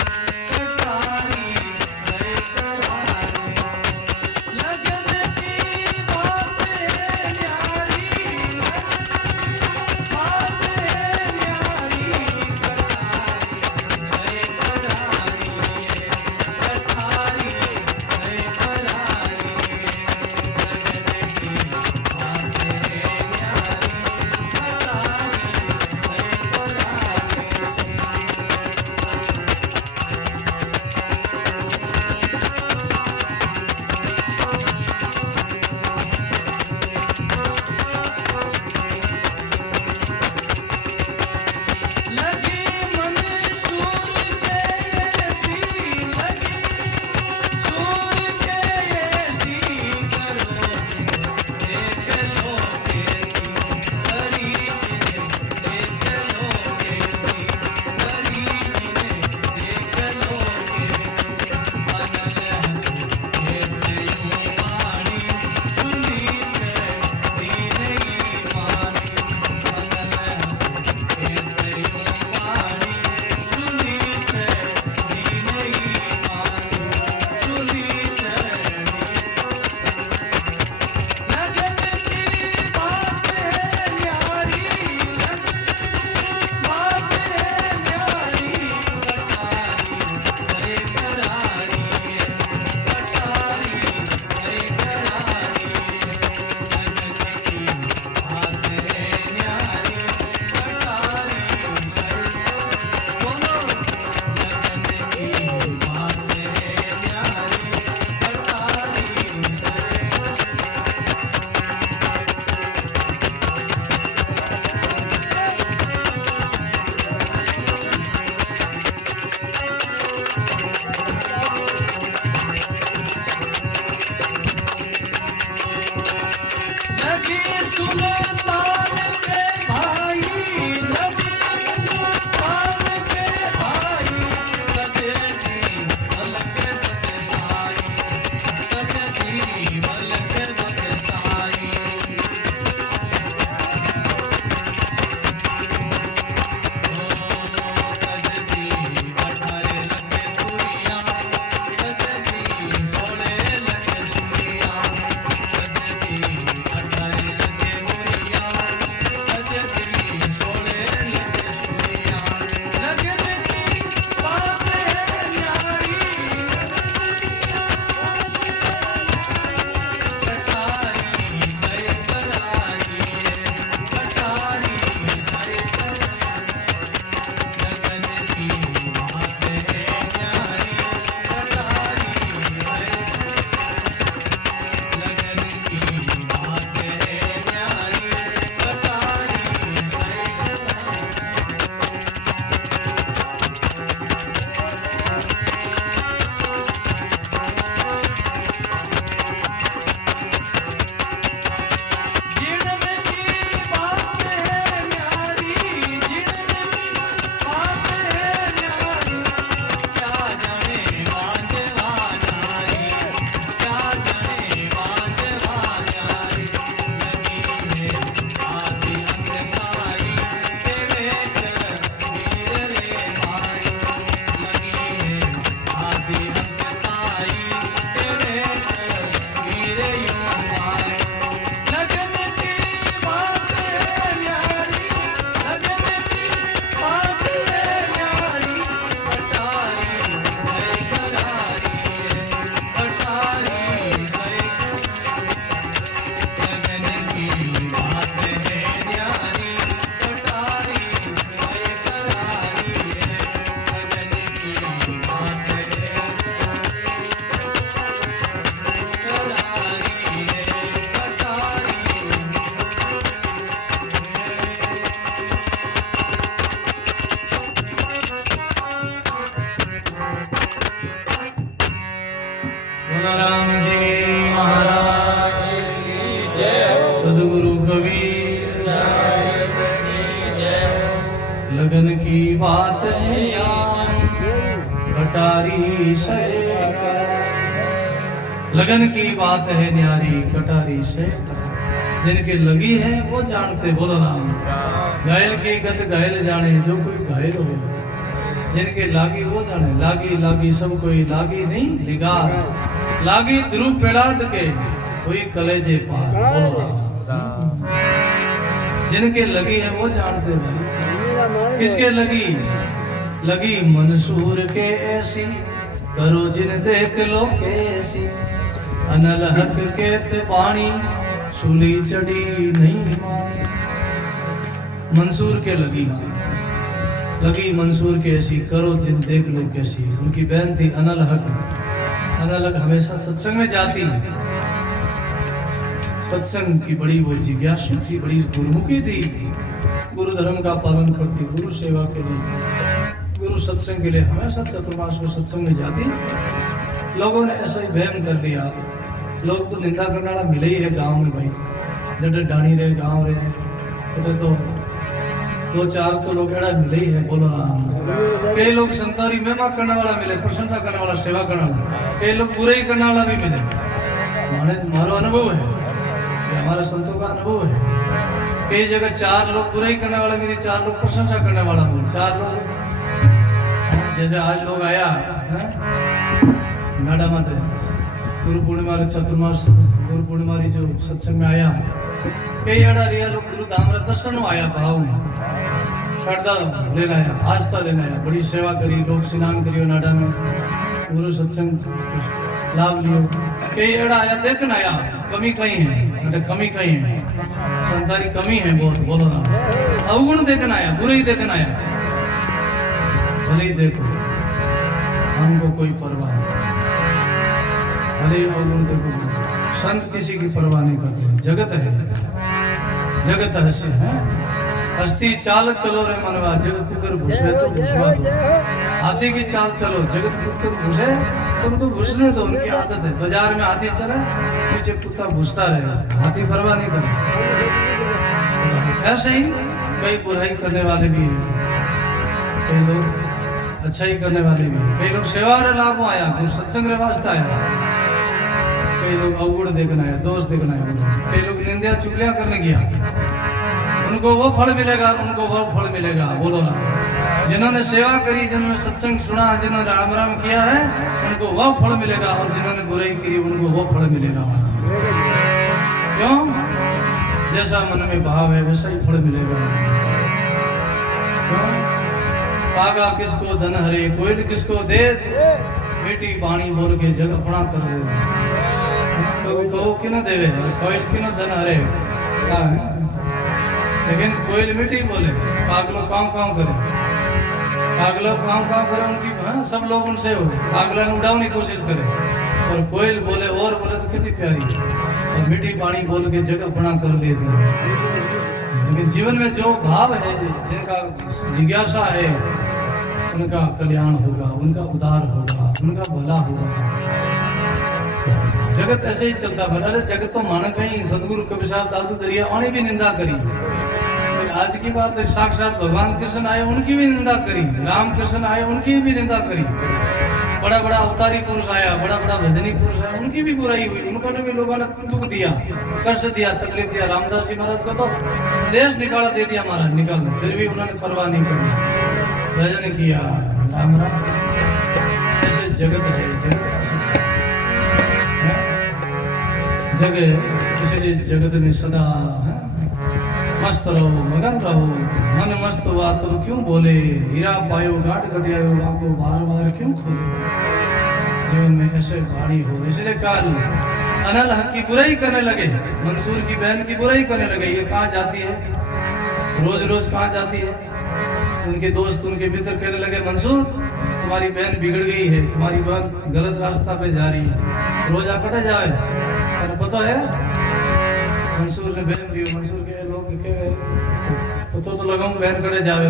लगन की बात है कटारी से लगन की बात है न्यारी कटारी से जिनके लगी है वो जानते बोलो नाम घायल की गत घायल जाने जो कोई घायल हो जिनके लागी वो जाने लागी लागी सब कोई लागी नहीं लिगार लागी ध्रुव पेड़ाद के कोई कलेजे पार बोलो जिनके लगी है वो जानते भाई किसके लगी लगी मंसूर के ऐसी करो जिन देख लो कैसी अनल हक के पानी सूली चढ़ी नहीं मानी मंसूर के लगी मंसूर के ऐसी करो जिन देख लो कैसी उनकी बहन थी अनल हक हमेशा सत्संग में जाती है सत्संग की बड़ी वो जिज्ञासु थी बड़ी गुरुमुखी थी गुरु धर्म का पालन करती गुरु सेवा के लिए गुरु सत्संग के लिए हमेशा चतुर्मास में सत्संग में जाती लोगों ने ऐसा ही वहम कर लिया लोग तो निंदा करने वाला मिले ही है गांव में भाई जटे डाणी रहे गांव रहे जटे तो दो चार तो लोग एड़ा मिले ही है बोलो ना कई लोग संतारी महिमा करने वाला मिले प्रशंसा करने वाला सेवा करने वाला कई लोग बुराई करने वाला भी मिले मारो अनुभव है हमारे संतों का अनुभव है कई जगह चार लोग बुराई करने वाला मिले चार लोग प्रशंसा करने वाला मिले चार लोग जैसे आज लोग आया नाडा माते गुरु पूर्णिमा चतुर्मास गुरु पूर्णिमा जो सत्संग में आया कई अड़ा रिया लोग गुरु धाम दर्शन में आया भाव श्रद्धा लेना आया आस्था लेना आया बड़ी सेवा करी लोग स्नान करियो नाडा में गुरु सत्संग लाभ लियो कई अड़ा आया देखना आया कमी कहीं है कमी कहीं है संतारी कमी है बहुत बोलो ना अवगुण देखना आया बुराई देखना आया भले ही देखो हमको कोई परवाह नहीं भले ही अवगुण देखो संत किसी की परवाह नहीं करते जगत हस्य है हस्ती चाल चलो रे मनवा जग कुकर घुसे तो घुसवा दो हाथी की चाल चलो जगत कुकर घुसे तो उनको घुसने दो उनकी आदत है बाजार में हाथी चले पीछे कुत्ता घुसता रहे हाथी परवाह नहीं करे ऐसे ही कई बुराई करने वाले भी हैं कई लोग अच्छाई करने वाले भी हैं कई लोग सेवा रे लाभ आया फिर सत्संग रे वास्ता आया कई लोग अवगुण देखना है दोष देखना है कई लोग निंदा चुगलियां करने गया उनको वो फल मिलेगा बोलो ना जिन्होंने सेवा करी जिन्होंने सत्संग सुना जिन्होंने राम राम किया है उनको वो फल मिलेगा और जिन्होंने बुराई की उनको वो फल मिलेगा क्यों जैसा मन में भाव है वैसा ही फल मिलेगा पागा किसको धन हरे कोयल किसको दे बेटी बाणी बोल के जग अपना कर दे कहो कि न देवे कोयल कि न धन हरे लेकिन कोयल मिट्टी बोले पागलो काम करे पागलो काम करे उनकी सब लोग उनसे हो पागला ने उड़ाने की कोशिश करे और कोयल बोले और बोले तो कितनी प्यारी है और मिट्टी पानी बोल के जगह बना कर लेती है लेकिन जीवन में जो भाव है जिनका जिज्ञासा है उनका कल्याण होगा उनका उद्धार होगा उनका भला होगा जगत ऐसे ही चलता भला अरे जगत तो माना कहीं सदगुरु कबीर साहब दादू दरिया उन्हें भी निंदा करी आज की बात है साक्षात भगवान कृष्ण आए उनकी भी निंदा करी राम कृष्ण आए उनकी भी निंदा करी बड़ा बड़ा अवतारी पुरुष आया बड़ा बड़ा भजनी पुरुष आया उनकी भी बुराई हुई उनको भी लोगों ने दुख दिया कष्ट दिया तकलीफ दिया रामदास जी महाराज को तो देश निकाला दे दिया महाराज निकाल फिर भी उन्होंने परवाह नहीं करी भजन किया राम राम ऐसे जगत है जगह इसलिए जगत में सदा मस्त रहो मगन रहो मन मस्त हुआ तो क्यों बोले हीरा पायो गाट कटियायो आंखों बार बार क्यों खोले जीवन में ऐसे गाड़ी हो इसलिए काल अनल हक की बुराई करने लगे मंसूर की बहन की बुराई करने लगे ये कहाँ जाती है रोज रोज कहाँ जाती है उनके दोस्त उनके मित्र कहने लगे मंसूर तुम्हारी बहन बिगड़ गई है तुम्हारी बहन गलत रास्ता पे जा रही है रोज आकटे जाए पता है मंसूर ने बहन दियो मंसूर के लोग तो लगाऊं बहन करे जावे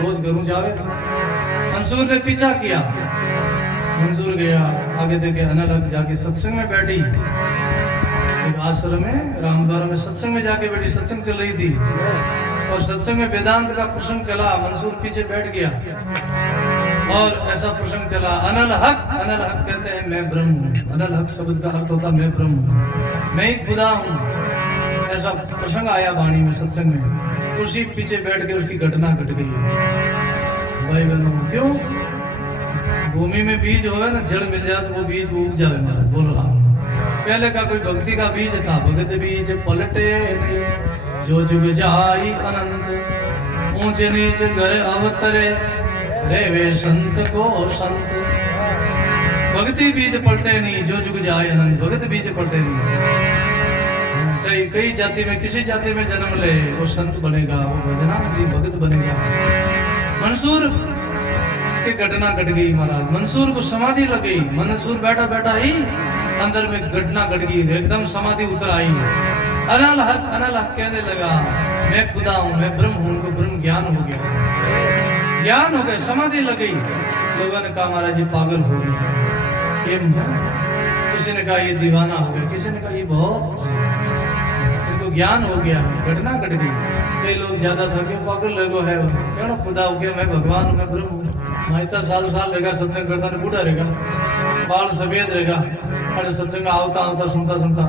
रोज घरों जावे मंसूर ने पीछा किया मंसूर गया आगे देखे अनलग जाके सत्संग में बैठी एक आश्रम में रामद्वारा में सत्संग में जाके बैठी सत्संग चल रही थी और सत्संग में वेदांत का प्रसंग चला, मंसूर पीछे बैठ गया और ऐसा प्रसंग चला, अनल हक कहते हैं मैं ब्रह्म हूँ। अनल हक शब्द का अर्थ होता मैं ब्रह्म हूँ, मैं ही खुदा हूँ। ऐसा प्रसंग आया वाणी में, सत्संग में, उसी पीछे बैठ के उसकी घटना घट गई। भाई बहनों, क्यों? भूमि में बीज होगा ना, जड़ मिल जाए तो वो बीज उग जाए महाराज, बोल रहा हूँ। पहले का कोई भक्ति का बीज था, भगत बीज पलटे नहीं, जो जुग जाई अनंत, ऊंचे नीच घर अवतरे, रे वे संत को संत। भक्ति बीज पलटे नहीं, जो जुग जाए अनंत, भगत बीज पलटे नहीं। चाहे कई जाति में, किसी जाति में जन्म ले, वो संत बनेगा, वो भजनामृति भगत बनेगा। मंसूर की घटना घट गई महाराज, मंसूर को समाधि लग गई। मंसूर बैठा बैठा ही अंदर में घटना घट गई, एकदम समाधि उतर आई। अनल हक कहने लगा मैं खुदा हूँ, मैं ब्रह्म हूँ। उनको ब्रह्म ज्ञान हो गया, ज्ञान हो गया, समाधि लग गई। लोगों ने कहा महाराज ये पागल हो गया, किसी ने कहा ये दीवाना हो गया, किसी ने कहा ये बहुत इनको ज्ञान हो गया है, घटना घट गई। कई लोग ज्यादा थके, पागल लोगो है, क्या खुदा हो गया, मैं भगवान हूँ, मैं ब्रह्म हूँ। इतना साल रहेगा सत्संग करता, बूढ़ा रहेगा, बाल सफेद रहेगा, अरे सत्संग आवता सुनता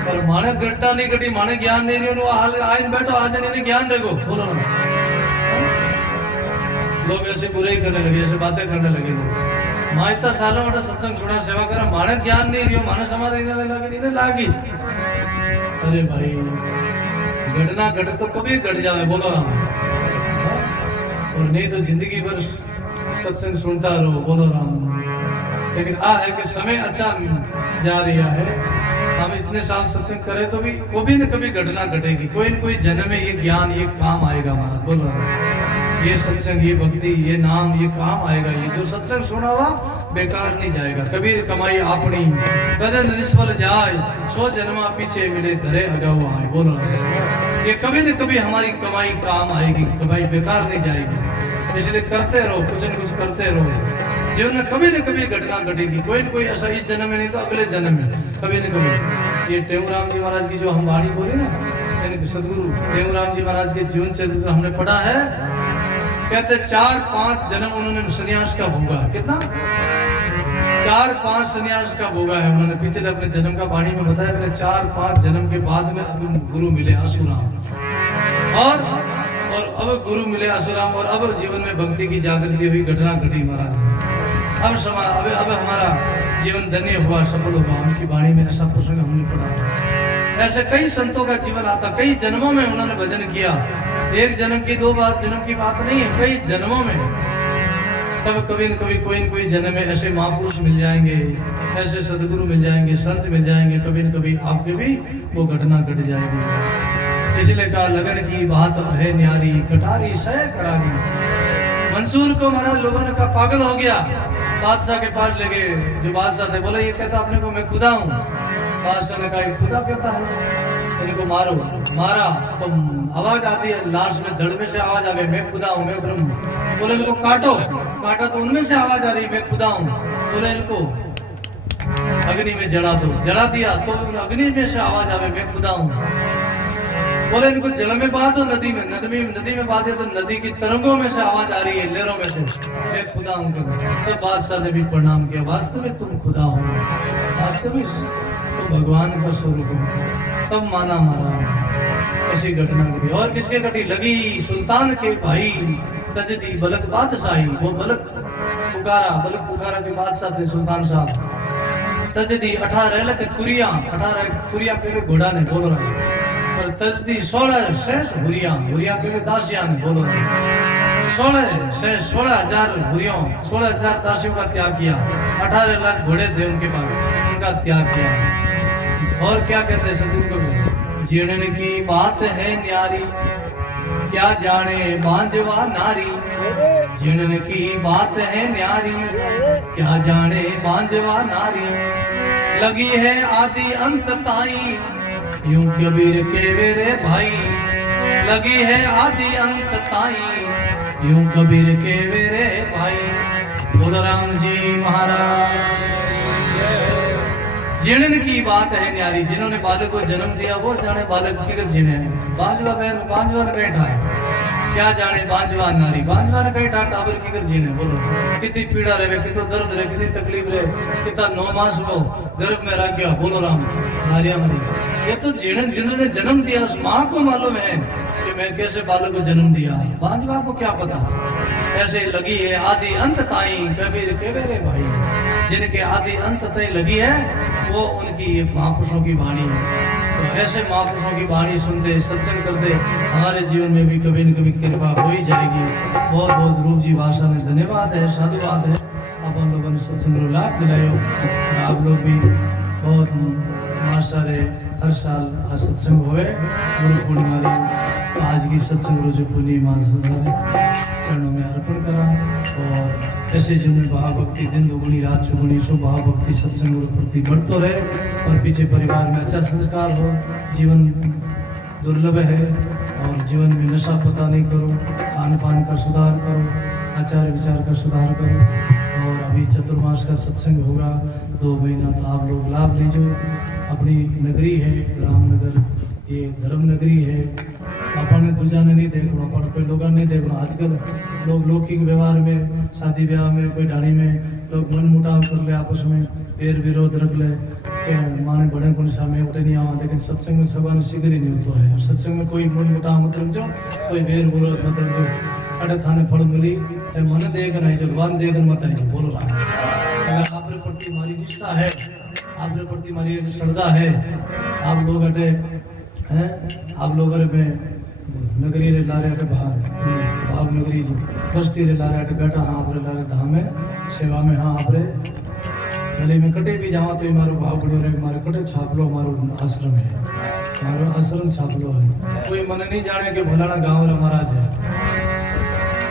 पर माने घटना नहीं घटी, माने ज्ञान नहीं रही, आइन बैठो आज नहीं ज्ञान रहेगो, बोलो ना। लोग ऐसे बुरे ही करने लगे, ऐसे बातें करने लगे लोग। माँ इतना सालों में सत्संग सुना, सेवा करा, माने ज्ञान नहीं रही, माने समाधि नहीं लागी। अरे भाई, घटना घटे तो कभी घट जाए, बोलो ना। और नहीं तो जिंदगी भर सत्संग सुनता रहो, बोलो राम। लेकिन आ है कि समय अच्छा जा रहा है, हम इतने साल सत्संग करें तो भी कभी न कभी घटना घटेगी, कोई न कोई जन्म में ये ज्ञान, ये काम आएगा महाराज, बोल रहा। ये सत्संग, ये भक्ति, ये नाम, ये काम आएगा। ये जो सत्संग सुना हुआ बेकार नहीं जाएगा। कबीर कमाई आपनी बदन निष्फल जाए, सो जन्मा पीछे मिले धरे अगाऊ आए, बोल रहा। ये कभी न कभी हमारी कमाई काम आएगी, कमाई बेकार नहीं जाएगी। इसलिए करते रहो, कुछ न कुछ करते रहो। जीवन में कभी न कभी घटना घटेगी, कोई न कोई ऐसा, इस जन्म में नहीं तो अगले जन्म में कभी न कभी। ये टेऊराम जी महाराज की जो हम वाणी बोली ना, सदगुरु टेऊराम जी महाराज के जीवन चरित्र हमने पढ़ा है। कहते 4-5 जन्म उन्होंने सन्यास का भोगा। कितना? 4-5 सन्यास का भोगा है उन्होंने। पिछले अपने जन्म का वाणी में बताया, मैंने 4-5 जन्म के बाद में अब गुरु मिले आसुराम, और अब गुरु मिले आसुराम, और अब जीवन में भक्ति की जागृति हुई, घटना घटी महाराज। अब हमारा जीवन धन्य हुआ, सफल हुआ। उनकी वाणी में ऐसा प्रसंग हमने पढ़ा। ऐसे कई संतों का जीवन आता, कई जन्मों में उन्होंने भजन किया। एक जन्म की, 2 बार जन्म की बात नहीं है, कई जन्मों में। तब कभी न कभी, कोई न कोई जन्म में ऐसे महापुरुष मिल जाएंगे, ऐसे सदगुरु मिल जाएंगे, संत मिल जाएंगे, कभी न कभी आपके भी वो घटना घट जाएगी। इसलिए कहा लगन की बात है न्यारी, कटारी सह करारी। मंसूर को महाराज लोगों ने कहा पागल हो गया, बादशाह के पास ले गए। जो बादशाह थे, बोला ये कहता अपने को मैं खुदा हूँ। बादशाह ने कहा खुदा कहता है, इनको मारो। मारा तो आवाज आती है, लाश में धड़ में से आवाज आ गई, मैं खुदा हूँ, मैं ब्रह्म हूँ। बोले इनको काटो। काटा तो उनमें से आवाज आ रही, मैं खुदा हूँ। बोले इनको अग्नि में जला दो। जला दिया तो अग्नि में से आवाज आवे, मैं खुदा हूँ। बोले इनको जल में बहा दो, नदी में बहा दे तो नदी की तरंगों में से आवाज आ रही है, लहरों में से, मैं खुदा हूँ। तो बादशाह ने भी प्रणाम किया, वास्तव में तुम खुदा हो, वास्तव में तुम भगवान का स्वरूप हो। तब माना मारा। ऐसी घटना घटी। और किसके घटी? लगी सुल्तान के भाई तजदी बलक बादशाही। वो बलक पुकारा के बादशाह थे सुल्तान साहब। तजदी 18 लख कुरिया, 18 कुरिया पे घोड़ा ने, बोल रहा है। और तजदी 16 शेष हुरिया पे दासिया ने, बोल रहा है। 16,000 हुरियों, 16,000 दासियों का त्याग किया। 18 लाख घोड़े थे उनके पास, उनका त्याग किया। और क्या कहते हैं सदगुरु को? जीवन की बात है न्यारी, क्या जाने बांझवा नारी। जीवन की बात है न्यारी, क्या जाने बांझवा नारी। लगी है आदि अंत ताई, यूं कबीर के मेरे भाई। लगी है आदि अंत ताई, यूं कबीर के मेरे भाई। बोल राम जी महाराज। जिनन की बात है न्यारी, जिन्होंने बालक को जन्म दिया वो जाने बालक किधर जिने हैं। बांझवा बहन बांझवा ने बैठा है, क्या जाने बांझवा नारी, बांझवा ने बैठा टावर किधर जिने। बोलो कितनी पीड़ा रहे, कितना दर्द रहे, कितनी तकलीफ रहे, कितना 9 मास वो गर्भ में रह गया। बोलो राम नारिया मरी। ये तो जिन्होंने जन्म दिया उस माँ को मालूम है कि मैं कैसे बालक को जन्म दिया, बांझवा को क्या पता। ऐसे लगी है आदि अंत ताई कबीर के मेरे भाई, जिनके आदि अंत तय लगी है वो उनकी महापुरुषों की वाणी है। तो ऐसे महापुरुषों की वाणी सुनते सत्संग करते हमारे जीवन में भी कभी न कभी कृपा हो ही जाएगी। बहुत बहुत रूप जी भाषा में धन्यवाद है, साधुवाद है। अपन लोगों ने सत्संग को लाभ दिलायो और आप लोग भी बहुत माशा रे हर साल आज सत्संग हुए गुरु पूर्णिमा तो आज की सत्संग जो पूर्णिमा चरणों में अर्पण करा। और ऐसे जिनमें भाव भक्ति दिन दुगुनी रात चुगुनी सो भाव भक्ति सत्संग प्रति बढ़ते रहे और पीछे परिवार में अच्छा संस्कार हो। जीवन दुर्लभ है और जीवन में नशा पता नहीं करो, खान पान का सुधार करो, आचार विचार का सुधार करो। और अभी चतुर्मास का सत्संग होगा 2 महीना, तो आप लोग लाभ लीजिए। अपनी नगरी है रामनगर, ये धर्म नगरी है। अपन दूजा ने नहीं देखो, अपन पे लोग नहीं देखो। आजकल लोग लौकिक व्यवहार में, शादी ब्याह में, कोई डाणी में लोग मन मुटाव कर ले, आपस में पैर विरोध रख ले के माने बड़े को सामने उठे नहीं आवा। लेकिन सत्संग में सभा शीघ्र ही नहीं होता है। सत्संग में कोई मन मुटाव मत रखो, कोई वेर विरोध मत रखो। अटे थाने फल मिली मन देकर नहीं जो वन देकर मत नहीं बोलो राम। अगर आप प्रति हमारी निष्ठा है, आप प्रति हमारी श्रद्धा है, आप लोग अटे हैं, आप लोग में नगरी रे लारे अटे बाहर भाव नगरी जी बस्ती रे लारे अटे बैठा हाँ आप रे लारे धाम में सेवा में हाँ आप रे गले में कटे भी जावा तो मारो भाव बड़ो रे मारे कटे छाप लो। हमारो आश्रम है, हमारो आश्रम छाप लो है। कोई मन नहीं जाने के भलाना गाँव रे महाराज है,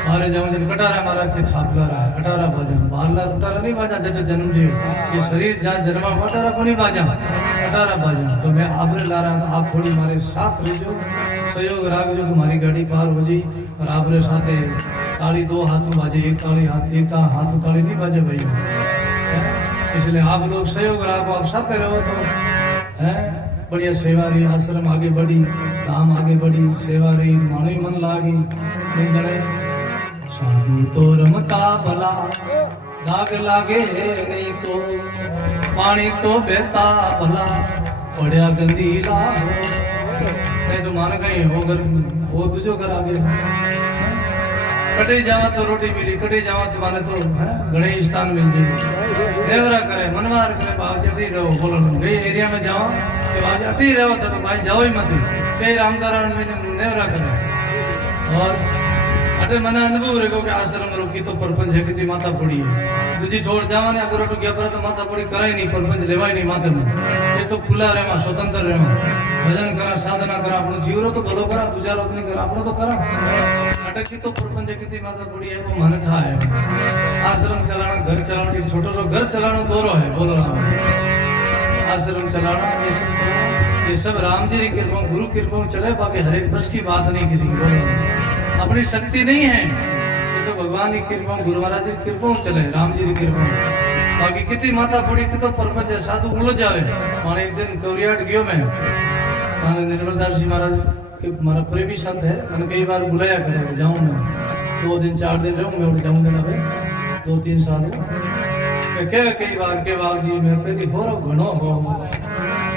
मारे जाऊं जन कटारा महाराज के छापला रहा है। कटारा बाजा बारला कटारा नहीं बाजा जट जन्म लियो, ये शरीर जहाँ जन्मा कटारा को नहीं बाजा, कटारा बाजा। तो मैं आबरे ला रहा था, आप थोड़ी हमारे साथ रहो, सहयोग राखजो, तुम्हारी गाड़ी पार हो जाए। और आबरे साथे ताली 2 हाथों बाजे, एक ताली हाथ ताली नहीं बाजे भाई। इसलिए आप लोग सहयोग राखो, आप साथे रहो तो है बढ़िया सेवा रही। आश्रम आगे बढ़ी, धाम आगे बढ़ी, सेवा रही, मानो ही मन लागी नहीं जड़े। साधु तो रमता भला दाग लागे नहीं को, पानी तो बहता भला पड़िया गंदीला हो। नहीं तो मान गए हो घर वो तुझो घर आगे कटे जावा तो रोटी मिली, कटे जावा तो माने तो गणेश स्थान मिल जाए। देवरा करे मनवार करे बाव चढ़ी रहो। बोलो गई एरिया में जाओ तो बाव चढ़ी रहो तो भाई जाओ ही मत कई रामदारा में देवरा करे। और अटे मने अनुभव रेगो के आश्रम रोकी तो परपंच है कितनी माता पड़ी है। दूजी छोड़ जावा ने अगर गया पर तो माता पड़ी कराई नहीं, परपंच लेवाई नहीं माते में। ये तो खुला रहमा, स्वतंत्र रहमा, भजन करा, साधना करा, अपनो जीवरो तो भलो करा, दूजा रोग नहीं करा, अपनो तो करा। अटकी तो परपंच कितनी माता पड़ी है वो मन था है। आश्रम चलाना, घर चलाना, एक छोटो सो घर चलाना दोरो है। बोलो राम। आश्रम चलाना, ये सब चलाना, ये सब राम जी की कृपा, गुरु कृपा चले, बाकी हर एक बस की बात नहीं किसी की। बोलो अपनी शक्ति नहीं है, ये तो भगवान की कृपा, गुरु महाराज की कृपा चले, राम जी की कृपा। बाकी कितनी माता पड़ी कितो परपंच है, साधु उड़ जावे। माने एक दिन कौरियाट गयो मैं, माने निर्मलदास जी महाराज के मारा प्रेमी संत है, मैंने कई बार बुलाया करे जाऊं मैं 2 दिन 4 दिन रहूं मैं, उठ जाऊं दिन अबे 2-3 साल के कई बार के बाग जी मैं पहली होरो घणो हो,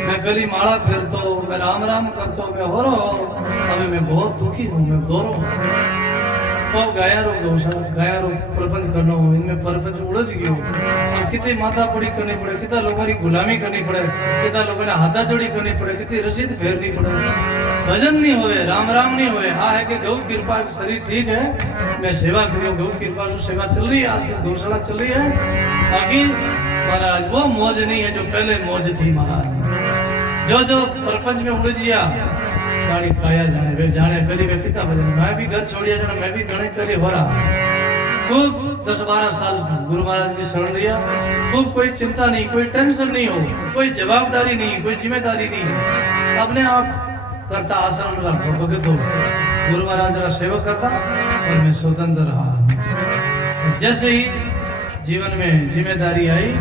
मैं पहली माला फेरतो, मैं राम राम करतो, मैं होरो अबे मैं बहुत दुखी हूँ, मैं दोरो तो गाया रो प्रपंच करना हो, इनमें प्रपंच उड़ज गयो। अब कितनी माता पड़ी करनी पड़े, कितना लोगों की गुलामी करनी पड़े, कितना लोगों ने हाथा जोड़ी करनी पड़े, कितनी रसीद फेरनी पड़े, भजन नहीं होए, राम राम नहीं होए। हाँ है कि गौ कृपा शरीर ठीक है, मैं सेवा करियो, गौ कृपा से सेवा चल रही है, आज से गौशाला चल रही है। बाकी महाराज वो मौज नहीं है जो पहले मौज थी महाराज। जो प्रपंच में उड़ जिया गाड़ी काया जाने वे जाने पहली वे पिता भजन। मैं भी घर छोड़िया जाना, मैं भी गणित पहले हो रहा खूब 10-12 साल गुरु महाराज की शरण लिया। खूब कोई चिंता नहीं, कोई टेंशन नहीं हो, कोई जवाबदारी नहीं, कोई जिम्मेदारी नहीं, अपने आप करता आश्रम रहा भगत हो, गुरु महाराज रहा सेवक करता और मैं स्वतंत्र रहा। जैसे ही जीवन में जिम्मेदारी आई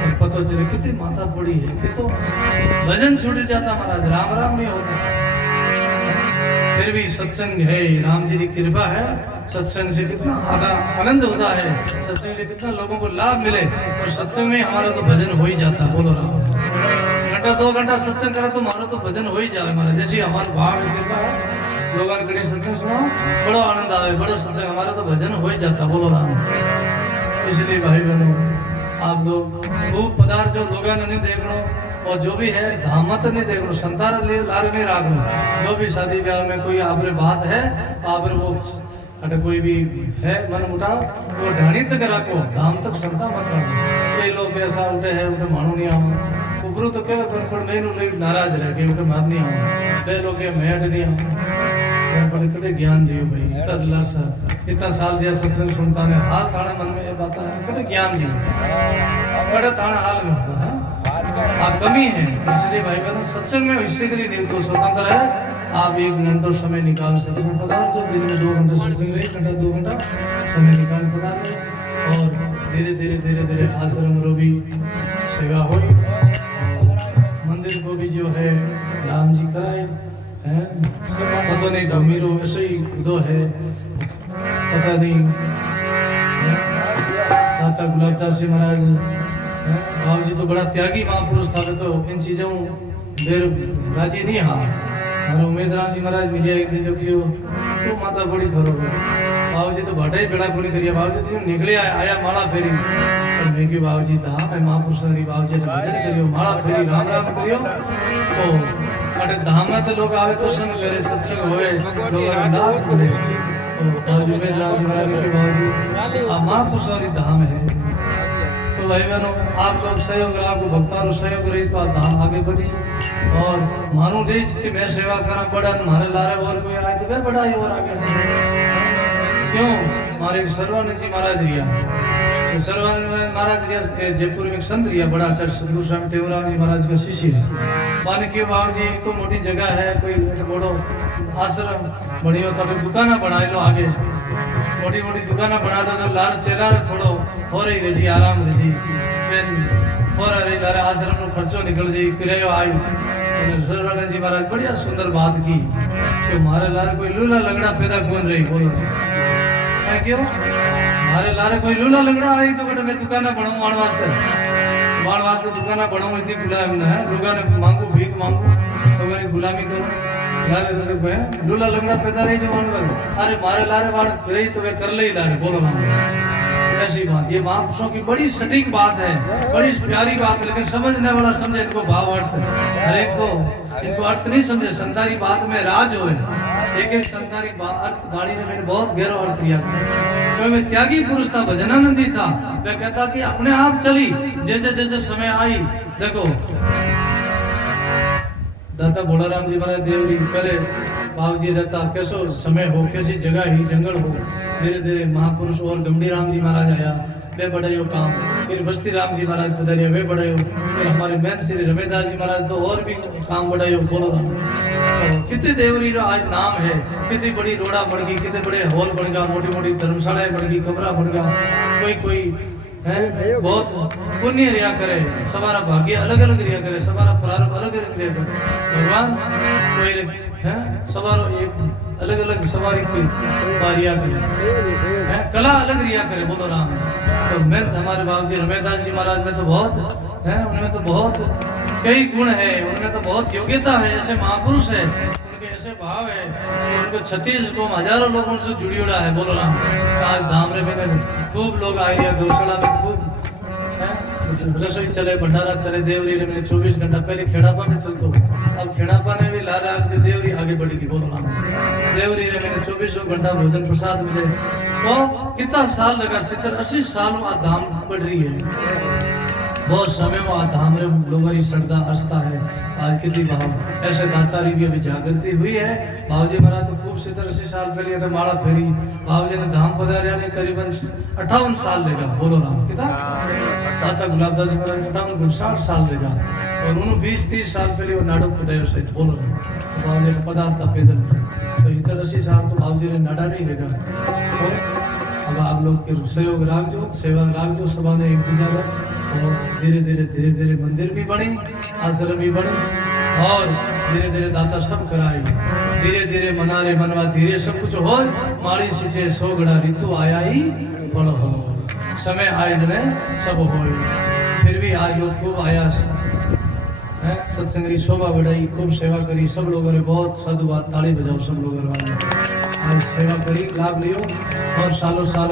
और पता चले कितनी माता पड़ी है कि तो भजन छूट जाता महाराज, राम राम नहीं होता। फिर भी सत्संग है, राम जी की कृपा है, सत्संग से कितना आनंद होता है, सत्संग से कितना लोगों को लाभ मिले, और सत्संग में हमारा तो भजन हो ही जाता। बोलो राम। घंटा 2 घंटा सत्संग करा तो हमारा तो भजन हो ही जाए महाराज। जैसे हमारा भाव कृपा है, लोगों ने सत्संग सुना बड़ा आनंद आवे, बड़ा सत्संग, हमारा तो भजन हो ही जाता। बोलो राम। इसलिए भाई बहनों, आप लोग खूब पदार्थ जो लोगों ने नहीं देखना, और जो भी है धामत नहीं देखो, संतान लारे नहीं राखो। जो भी शादी ब्याह में कोई आपरे बात है तो आप वो अगर कोई भी है मन मुटाव तो ढाणी तक रखो, धाम तक संता मत रखो। कई लोग ऐसा उठे है उठे मानू नहीं आओ, ऊपरू तो क्या पर मैं नाराज रह के उठे मार नहीं आओ, कई लोग मैट नहीं आओ। पर कटे ज्ञान दियो भाई, इतना लसा इतना साल जैसा सत्संग सुनता ने हाल थाने मन में ये बात है, कटे ज्ञान दियो बड़े थाने हाल में होता है आप कमी है। इसलिए भाई बहनों, सत्संग में इससे के लिए तो स्वतंत्र है। आप 1 घंटा समय निकाल सत्संग पदार्थ, जो दिन में 2 घंटे सत्संग रहे, 1 घंटा 2 घंटा समय निकाल पदार्थ, और धीरे धीरे धीरे धीरे आश्रम रो भी सेवा हो, मंदिर को भी जो है राम जी कराए हैं, पता नहीं गमीरो ऐसे ही उदो है, पता नहीं दाता गुलाबदास जी महाराज बाबू जी तो बड़ा त्यागी महापुरुष था, तो इन चीजों देर राजी नहीं। हाँ और उमेद राम जी महाराज मिलिया एक दिन जो कियो तो माता बड़ी खरो बाबू जी तो भटा ही बेड़ा पूरी करिए। बाबू जी तो निकले आया माला फेरी, तो मैं क्यों बाबू जी था मैं महापुरुष बाबू जी भजन करियो, माला फेरी राम राम करियो, तो अटे धाम में तो लोग आवे दर्शन करे, सत्संग होए, लोग तो बाबू जी उमेद राम जी महाराज के बाबू जी आप महापुरुष धाम है। तो भाई बहनों, आप लोग सहयोग, आपको भक्तों सहयोग रही तो धाम आगे बढ़ी, और मानू जी जितनी मैं सेवा करा बड़ा हमारे लारे और कोई आए तो वह बड़ा ही और आगे। क्यों हमारे सर्वानंद जी महाराज रिया, तो सर्वानंद महाराज रिया जयपुर में एक संत रिया, बड़ा आचार्य सतगुरु स्वामी टेऊराम जी महाराज का शिष्य। मान के बाबू जी तो मोटी जगह है, कोई बड़ो आश्रम बड़ी हो तो दुकाना बना लो, आगे मोटी मोटी दुकाना बना दो तो लार चेला थोड़ो हो रही रही आराम रही, और अरे लारे आश्रम में खर्चो निकल जाए, किरायो आई। सर्वानंद जी महाराज बढ़िया सुंदर बात की कि हमारे लारे कोई लूला लगड़ा पैदा कौन रही। बोलो क्यों हमारे लारे कोई लूला लगड़ा आई तो मैं दुकाना बनाऊं मान वास्ते दुकाना बनाऊं, इतनी गुलामी है, लोगों ने मांगू भीख मांगू, लोगों ने गुलामी करो, लूला लगड़ा पैदा रही जो अरे मारे लारे वाड़ रही तो वे कर ले ही लारे। बोलो ऐसी बात, ये महापुरुषों की बड़ी सटीक बात है, बड़ी प्यारी बात है, लेकिन समझने वाला समझे इनको भाव अर्थ, हर एक को इनको अर्थ नहीं समझे। संतारी बात में राज होए, एक एक संतारी अर्थ बाणी ने मैंने बहुत गहरा अर्थ लिया, क्योंकि मैं त्यागी पुरुष था, भजनानंदी था। वह कहता कि अपने आप चली, जैसे जैसे समय आई। देखो दाता भोलाराम जी महाराज देवरी पहले बाबू जी रहता, कैसो समय हो, कैसी जगह ही जंगल हो, धीरे धीरे महापुरुष और गंडी राम जी महाराज आया, वे बढ़ायो काम, फिर बस्ती राम जी महाराज पधारिया, वे बढ़ायो, फिर हमारे मैन श्री रमेदास जी महाराज तो और भी काम बढ़ायो। बोलो तो कितने देवरी रो आज नाम है, कितनी बड़ी रोड़ा बन गई, कितने बड़े हॉल बन गया, मोटी मोटी धर्मशालाएं बन गई, कमरा बन गया, कोई कोई है बहुत पुण्य रिया करे, सवारा भाग्य अलग अलग रिया करे, सवारा प्रारंभ अलग अलग रिया करे। भगवान कोई है सवारों एक अलग अलग सवारी की बारिया करे, कला अलग रिया करे। बोलो राम। तो मैं हमारे बाबू जी रमेदास जी महाराज में तो बहुत है, उनमें तो बहुत कई गुण है, उनमें तो बहुत योग्यता है, ऐसे महापुरुष है, उनके ऐसे भाव है कि उनको 36 को हजारों लोगों से जुड़ी उड़ा है। बोलो राम। आज धाम रे में खूब लोग आए, गौशाला में खूब रसोई चले, भंडारा चले, देवरी रे में 24 घंटा पहले खेड़ापा में चलतो, अब खेड़ापा ने भी लार आग देवरी आगे बढ़ेगी। बोलो राम। देवरी रे में 24 घंटा भोजन प्रसाद मिले, तो कितना साल लगा, 70-80 साल में धाम बढ़ रही है, बहुत समय में धाम रे लोगों की श्रद्धा आस्था है। आज कितनी भाव ऐसे दातारी भी अभी जागृति हुई है। बाबूजी महाराज तो खूब 70-80 साल पहले माला फेरी, बाबूजी ने धाम पधारिया ने करीबन 58 साल लेगा। बोलो राम। कितना दाता गुलाबदास महाराज 58-60 साल लेगा, और उन्होंने 20-30 साल पहले वो नाडो खुदायो सहित। बोलो राम। तो बाबूजी ने पदार्थ पैदल, तो 70-80 साल तो बाबूजी ने नाडा नहीं लेगा। अब आप लोग के सहयोग राखजो, सेवा राखजो सभा ने एक दूसरा और धीरे धीरे मंदिर भी बने, आश्रम भी बने और धीरे धीरे दाता सब कराए, धीरे धीरे मनारे मनवा धीरे सब कुछ हो। माड़ी सिचे सोगड़ा ऋतु आया ही फल हो, समय आए जने सब हो। फिर भी आज लोग खूब आया है, सत्संग की शोभा बढ़ाई, खूब सेवा करी सब लोगों ने, बहुत साधु बात, ताली बजाओ सब लोगों ने आज सेवा करी, लाभ लियो और सालों साल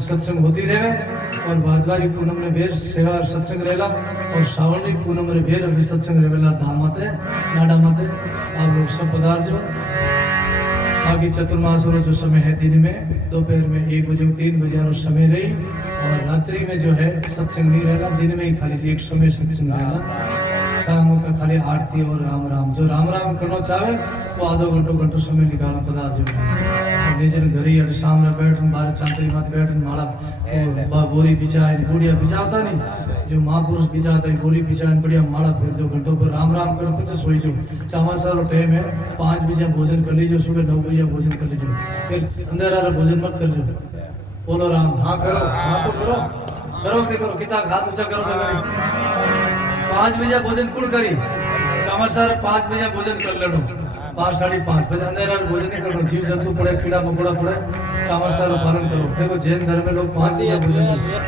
सत्संग होती रहे। और भादवारी पूनम में बेर सेवा और सत्संग रहेला और श्रावणी पूनम में बेर अभी सत्संग रहेला धाम माते नाडा माते। आप लोग सब पधार जो। बाकी चतुर्मास और जो समय है दिन में दोपहर में 1 बजे 3 बजे और समय रही, और रात्रि में जो है सत्संग नहीं रहेला, दिन में ही खाली एक समय सत्संग रहेला। शाम का खाली आरती और राम राम, जो राम राम करना चाहे वो आधो घंटो समय निकालना पता जो निजन घरी अट शाम में बैठन बाहर चांदरी मत बैठन माड़ा बोरी बिछाए बुढ़िया बिछाता नहीं, जो महापुरुष बिछाता है बोरी बिछाए बढ़िया माड़ा फिर जो घंटों पर राम राम कर पीछे सोई जो। समाचार टाइम है 5 बजे भोजन कर लीजिए, सुबह 9 बजे भोजन कर लीजिए, फिर अंधेरा भोजन मत कर जो। बोलो राम, हाँ करो, हाँ तो करो, करो कि करो, कितना हाथ ऊंचा करो तो 5 बजे भोजन कुड़ करी, समाचार 5 बजे भोजन कर लेनो, 5 साढ़े 5 बजे अंधेरा भोजन नहीं करो, जीव जंतु पड़े कीड़ा मकोड़ा पड़े, समाचार पालन करो। देखो जैन धर्म में लोग 5 बजे भोजन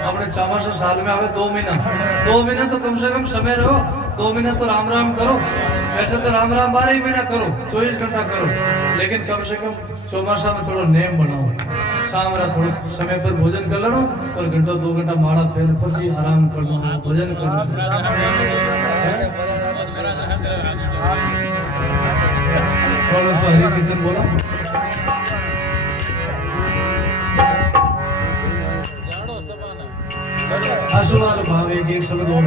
अपने समाचार साल में आवे 2 महीना तो कम से कम समय रहो, 2 महीना तो राम राम करो। वैसे तो राम राम 12 ही महीना करो, 24 घंटा करो, लेकिन कम से कम चौमासा में थोड़ा नेम बनाओ, शाम रा थोड़ा समय पर भोजन कर लेनो और घंटो 2 घंटा माड़ा फेर पछी आराम करनो, भोजन करनो। थोड़ा सा हरि कीर्तन बोला। आशीर्वाद भाव एक शब्द और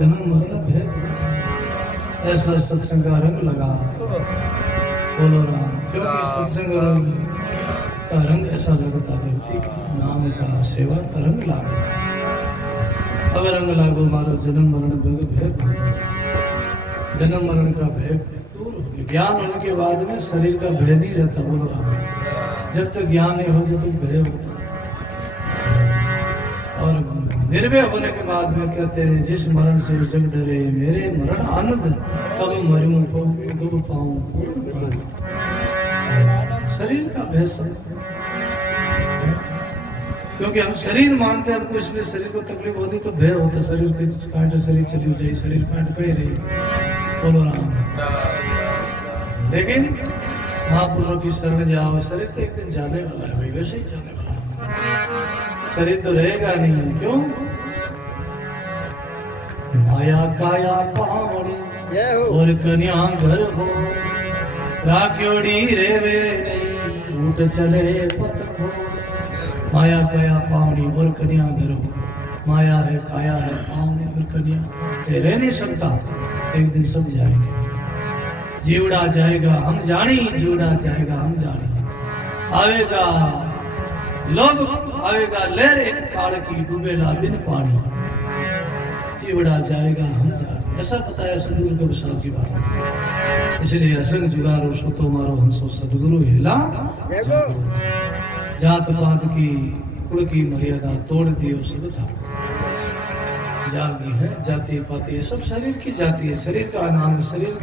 जन्म मरण भेद, ऐसा सत्संग का रंग लगा। बोलो राम। क्योंकि सत्संग का रंग ऐसा लगता व्यक्ति का नाम का सेवा का रंग लागे। अब रंग लागो मारो जन्म मरण भेद, जन्म मरण का भय दूर हो गया। ज्ञान होने के बाद में शरीर का भय नहीं रहता। बोलो राम। जब तक ज्ञान नहीं हो जब तक भय होता। और निर्भय होने के बाद में कहते हैं जिस मरण से जग डरे, मेरे मरण आनंद कब मरूं कब पाऊं पूर्ण फल। शरीर का भय सब, क्योंकि हम शरीर मानते हैं हमको, इसलिए शरीर को तकलीफ होती तो भय होता। शरीर के कांटे शरीर चली जाए, शरीर कांट कहीं रही। बोलो राम। लेकिन महापुरुषों की शरण जाओ, शरीर तो एक दिन जाने वाला है भाई, वैसे ही जाने वाला है। शरीर तो रहेगा नहीं। क्यों? माया काया पावनी और कन्या घर हो, राक्योड़ी रेवे नहीं ऊट चले पतन हो। माया काया पावनी और कन्या घर हो। माया है, काया है, पावनी और कन्या, ये रह नहीं सकता। एक दिन सब जाएंगे। जीवड़ा जाएगा हम जानी, जीवड़ा जाएगा हम जानी। आवेगा लोग, आवेगा लहर एक काल की, डूबेला बिन पानी। जीवड़ा जाएगा हम जानी, ऐसा बताया सदगुरु कबीर साहब की बात। इसलिए असंग जुगारो सोतो मारो हंसो, सदगुरु हिला जात पात की कुल की मर्यादा तोड़ दियो सब था। जाति है, जाति पाति है, सब शरीर की जाति है। शरीर का नाम है शरीर।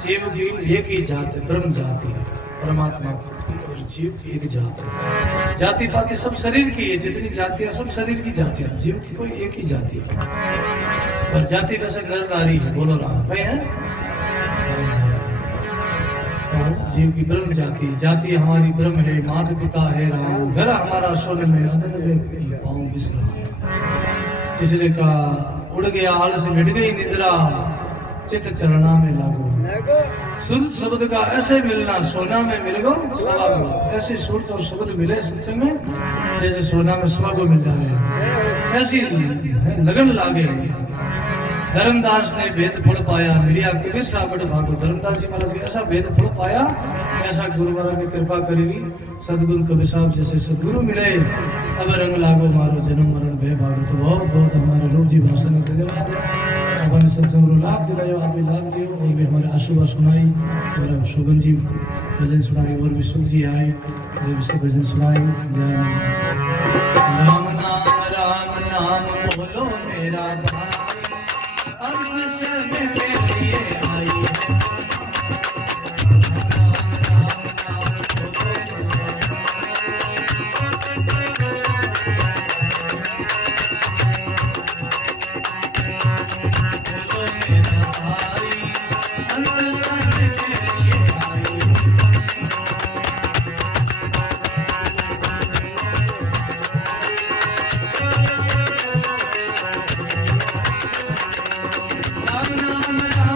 जीव की एक ही जात है, ब्रह्म जाति है। परमात्मा और जीव की एक जात है। जाति पाति सब शरीर की है। जितनी जातियां सब शरीर की जातियां, जीव की कोई एक ही जाति है। पर जाति वैसे नर नारी है। बोलो राम। कहीं है जीव की ब्रह्म जाति। जाति हमारी ब्रह्म है, माता पिता है राम, घर हमारा सोने में अदन में पाऊं विश्राम। इसलिए का उड़ गया आलस मिट गई निद्रा, चित चरणा में लागो। शुद्ध शब्द का ऐसे मिलना, सोना में मिल गो सवा गो। ऐसे शुद्ध और शब्द मिले सत्संग में जैसे सोना में सवा गो मिल जाए, ऐसी लगन लागे। धर्मदास ने भेद फल पाया, मिलिया कबीर साहब बड़े भागो। धर्मदास जी महाराज ने ऐसा भेद फल पाया, ऐसा गुरु महाराज ने कृपा करेगी। सदगुरु कबीर साहब जैसे सदगुरु मिले, अब रंग लागो मारो जन्म मरण भय भागो। तो बहुत बहुत हमारे रूप जी भाषण में धन्यवाद। अपन सत्संग लाभ दिलायो, आप भी लाभ दियो। और भी हमारे आशुभा सुनाई, और सुगन जी भजन सुनाई, और भी सुख जी आए जो भी भजन सुनाई। जय राम नाम बोलो मेरा भाई, राम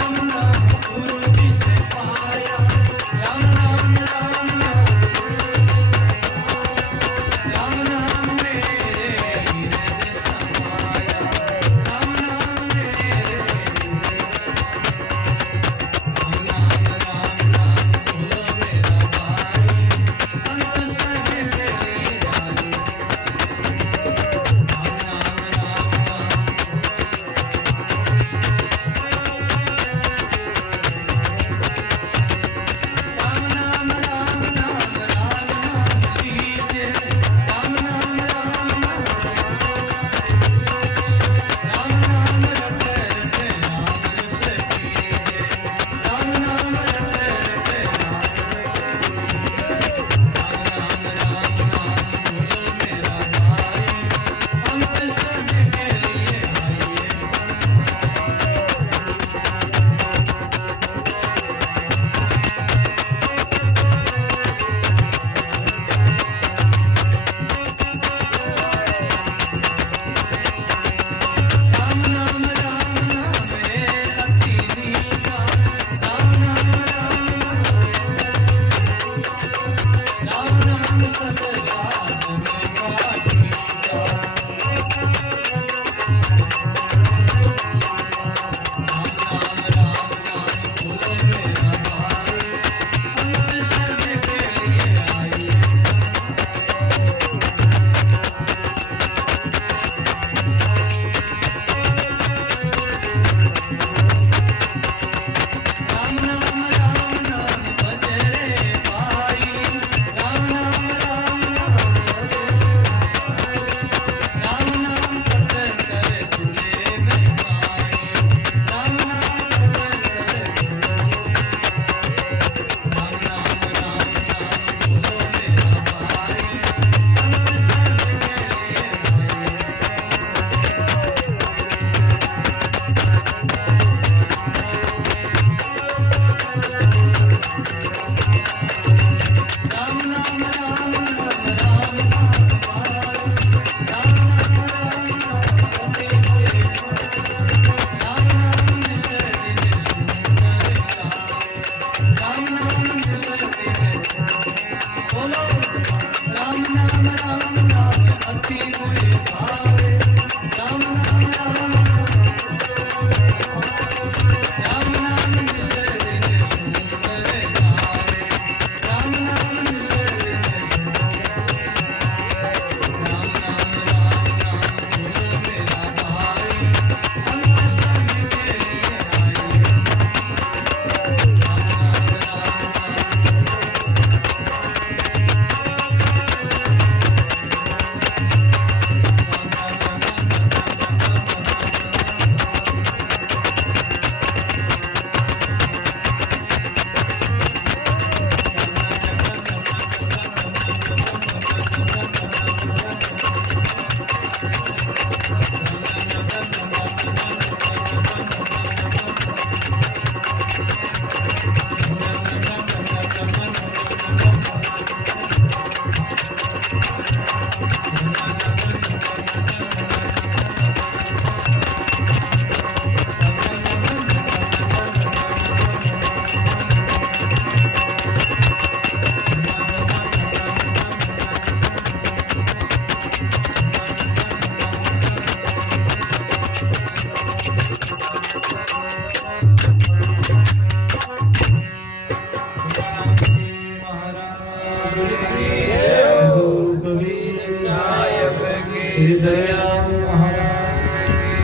गुरु कबीर साहिब की श्री दयाल महाराज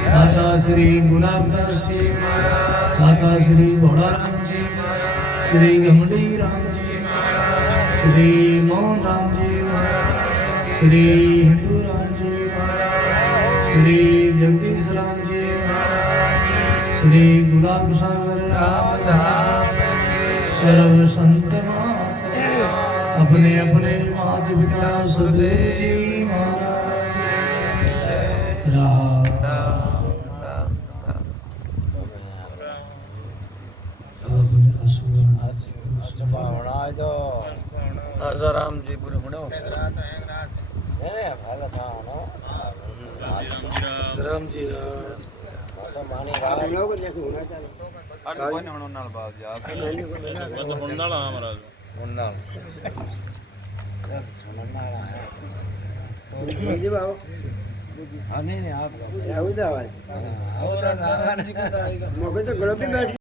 दाता श्री गुलाबदास जी महाराज दाता श्री भोलाराम जी महाराज श्री गमड़ी राम जी महाराज श्री मोहन राम जी महाराज श्री हिंदू राम जी महाराज श्री जगदीश राम जी महाराज श्री गुलाब सागर राम धाम के सर्व संत महात्मा अपने अपने माता पिता सदगुरु जी महाराज राम राम जी बोले राम जी आप